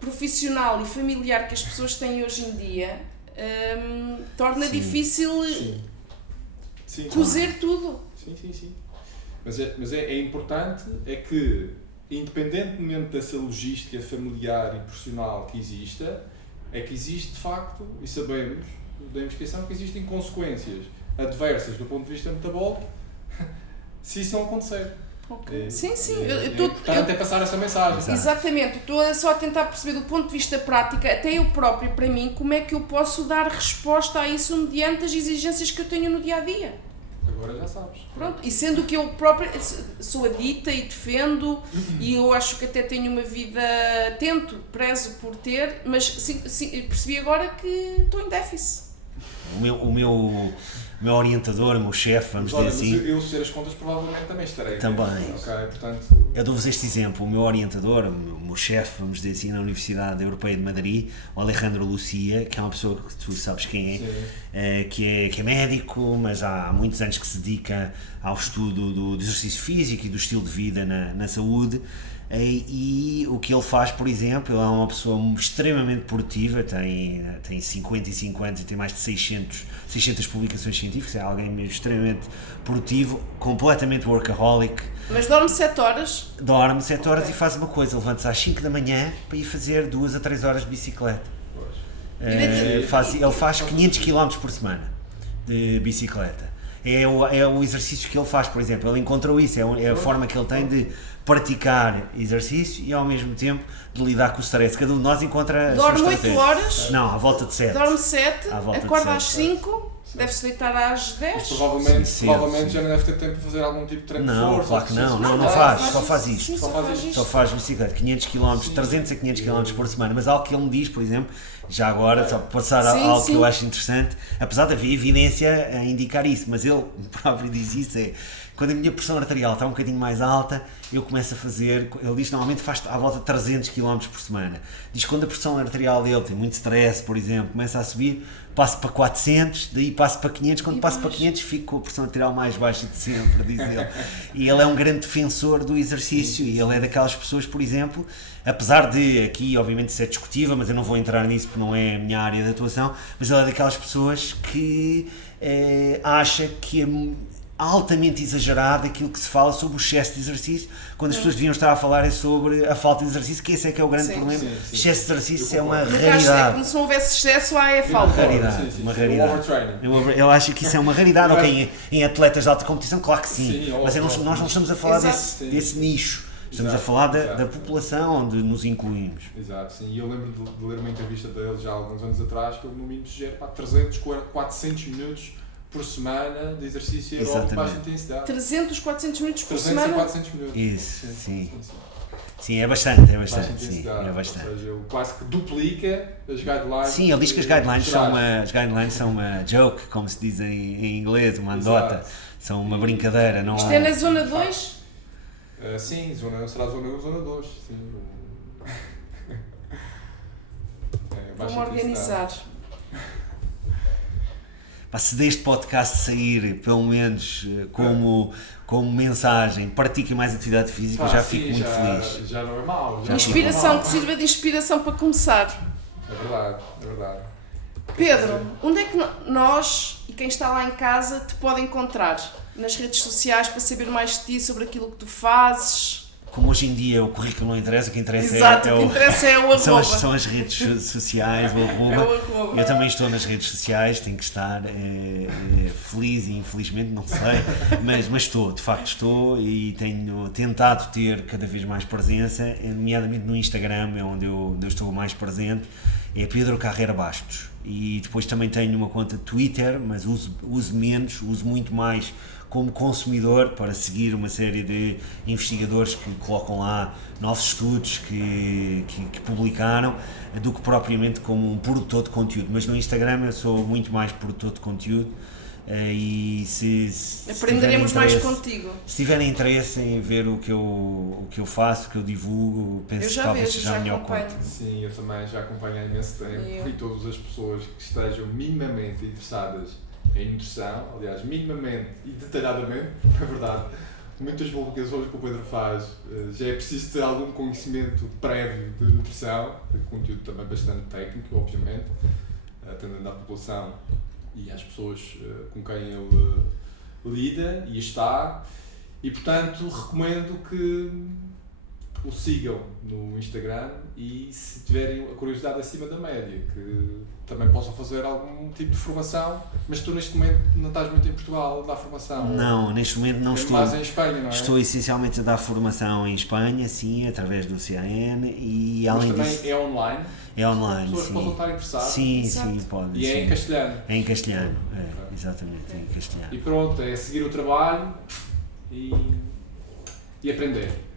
profissional e familiar que as pessoas têm hoje em dia torna Sim. difícil Sim, cozer tudo. Sim. Mas é importante é que, independentemente dessa logística familiar e profissional que exista, é que existe de facto, e sabemos da investigação, que existem consequências adversas do ponto de vista metabólico se isso não acontecer. Okay. Sim. É importante é passar essa mensagem. Exato. Exatamente, estou só a tentar perceber do ponto de vista prático, até eu próprio, para mim, como é que eu posso dar resposta a isso mediante as exigências que eu tenho no dia-a-dia. Agora já sabes. Pronto, e sendo que eu própria sou adicta e defendo, e eu acho que até tenho uma vida, tento, prezo por ter, mas percebi agora que estou em déficit. O meu orientador, o meu chefe, vamos Mas, dizer assim. Eu, se fizer as contas, provavelmente também estarei. Também. Ok, portanto... Eu dou-vos este exemplo, o meu orientador, o meu chefe, vamos dizer assim, na Universidade Europeia de Madrid, o Alejandro Lucia, que é uma pessoa que tu sabes quem é, que é médico, mas há muitos anos que se dedica ao estudo do exercício físico e do estilo de vida na saúde. E o que ele faz, por exemplo, ele é uma pessoa extremamente produtiva, tem 55 anos e tem mais de 600 publicações científicas, é alguém mesmo extremamente produtivo, completamente workaholic. Mas dorme 7 horas? Dorme 7 horas e faz uma coisa, levanta-se às 5 da manhã para ir fazer 2 a 3 horas de bicicleta. Ele faz 500 km por semana de bicicleta. É o exercício que ele faz, por exemplo, ele encontrou isso, é a forma que ele tem de praticar exercício e ao mesmo tempo de lidar com o stress. Cada um de nós encontra a sua Dorme 8 estratégia. horas? Não, à volta de 7. Dorme 7, À volta de acorda 7. às 5, deve-se deitar às 10. Mas provavelmente, Sim, provavelmente já não deve ter tempo de fazer algum tipo de treino de Não, força. claro que não, não Não, faz, só faz isto. Sim, Só faz isto. Só faz bicicleta, 500 km, 300 a 500 km por semana, mas algo que ele me diz, por exemplo, já agora, só para passar a Sim, algo que sim. eu acho interessante, apesar de haver evidência a indicar isso, mas ele próprio diz isso, quando a minha pressão arterial está um bocadinho mais alta, eu começo a fazer, ele diz normalmente faz à volta de 300 km por semana, diz que quando a pressão arterial dele tem muito stress, por exemplo, começa a subir, passo para 400, daí passo para 500, quando passo para 500 fico com a pressão arterial mais baixa de sempre, diz ele. E ele é um grande defensor do exercício e ele é daquelas pessoas, por exemplo, apesar de, aqui obviamente isso é discutível, mas eu não vou entrar nisso porque não é a minha área de atuação, mas ele é daquelas pessoas que acha que é altamente exagerado aquilo que se fala sobre o excesso de exercício, quando as pessoas deviam estar a falar sobre a falta de exercício, que esse é que é o grande Sim. problema. Sim. Excesso de exercício é uma No caso é raridade. como se não houvesse excesso, é falta. Raridade, Sim, uma sim. raridade. O overtraining. Ele acha que isso é uma raridade, Eu ok, em atletas de alta competição, claro que sim, Sim, mas óbvio. nós não estamos a falar Exato. desse nicho, estamos Exato, a falar da exato. população onde nos incluímos. Exato, sim. E eu lembro de ler uma entrevista dele já há alguns anos atrás, que ele no mínimo sugere 300, 400 minutos por semana de exercício aeróbico de baixa intensidade. 300, 400 minutos por 300 a semana? 400 minutos. Isso, sim. sim. Sim, é bastante, Baixa sim, intensidade. é bastante. Ou seja, ele quase que duplica as guidelines. Sim, ele diz que as guidelines gerais. são uma joke, como se diz em inglês, uma anedota, Exato. são uma brincadeira, não Isto é na zona 2? Sim, será zona 1 zona 2. Sim. Vou-me organizar. Pá, se deste podcast sair, pelo menos como mensagem, pratiquem mais atividade física, eu já fico muito feliz. Já não é mau. Inspiração, que sirva de inspiração para começar. É verdade, é verdade. Pedro, onde é que nós e quem está lá em casa te pode encontrar? Nas redes sociais para saber mais de ti, sobre aquilo que tu fazes? Como hoje em dia o currículo não interessa, o que interessa Exato, é o que interessa é o são arroba. as redes sociais, o arroba. É o arroba. Eu também estou nas redes sociais, tenho que estar feliz e infelizmente, não sei, mas estou, de facto estou e tenho tentado ter cada vez mais presença, nomeadamente no Instagram, é onde eu estou mais presente, é Pedro Carreira Bastos. E depois também tenho uma conta de Twitter, mas uso menos, uso muito mais como consumidor, para seguir uma série de investigadores que colocam lá novos estudos que publicaram, do que propriamente como um produtor de conteúdo. Mas no Instagram eu sou muito mais produtor de conteúdo. E se aprenderemos tiverem mais contigo. Se tiverem interesse em ver o que eu faço, o que eu divulgo, penso que talvez seja a melhor conta. Sim, eu também já acompanho há imenso tempo e todas as pessoas que estejam minimamente interessadas em nutrição, aliás, minimamente e detalhadamente, é verdade, muitas publicações que o Pedro faz já é preciso ter algum conhecimento prévio de nutrição, de conteúdo também bastante técnico, obviamente, atendendo à população e às pessoas com quem ele lida e está, e portanto recomendo que o sigam no Instagram e se tiverem a curiosidade acima da média, que também possam fazer algum tipo de formação, mas tu neste momento não estás muito em Portugal a dar formação? Não, neste momento não estou. Mais em Espanha, não é? Estou essencialmente a dar formação em Espanha, sim, através do CAN e mas além também disso... é online? É online, as pessoas sim. possam estar interessadas? Sim, Exato. sim, pode. E sim. é em castelhano? É em castelhano, exatamente, é em castelhano. E pronto, é seguir o trabalho e aprender.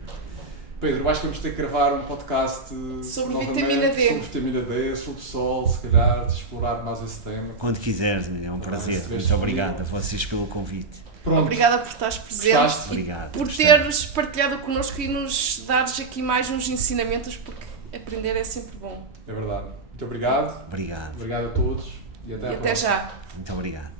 Pedro, acho que vamos ter que gravar um podcast sobre novamente, vitamina D. sobre vitamina D, sobre o sol, se calhar, de explorar mais esse tema. Quando quiseres, é um prazer. Muito obrigado a vocês pelo convite. Pronto. Obrigada por estares presente. Gostaste? Obrigado. Por teres partilhado connosco e nos dares aqui mais uns ensinamentos, porque aprender é sempre bom. É verdade. Muito obrigado. Obrigado. Obrigado a todos e até à E até próxima. já. Muito obrigado.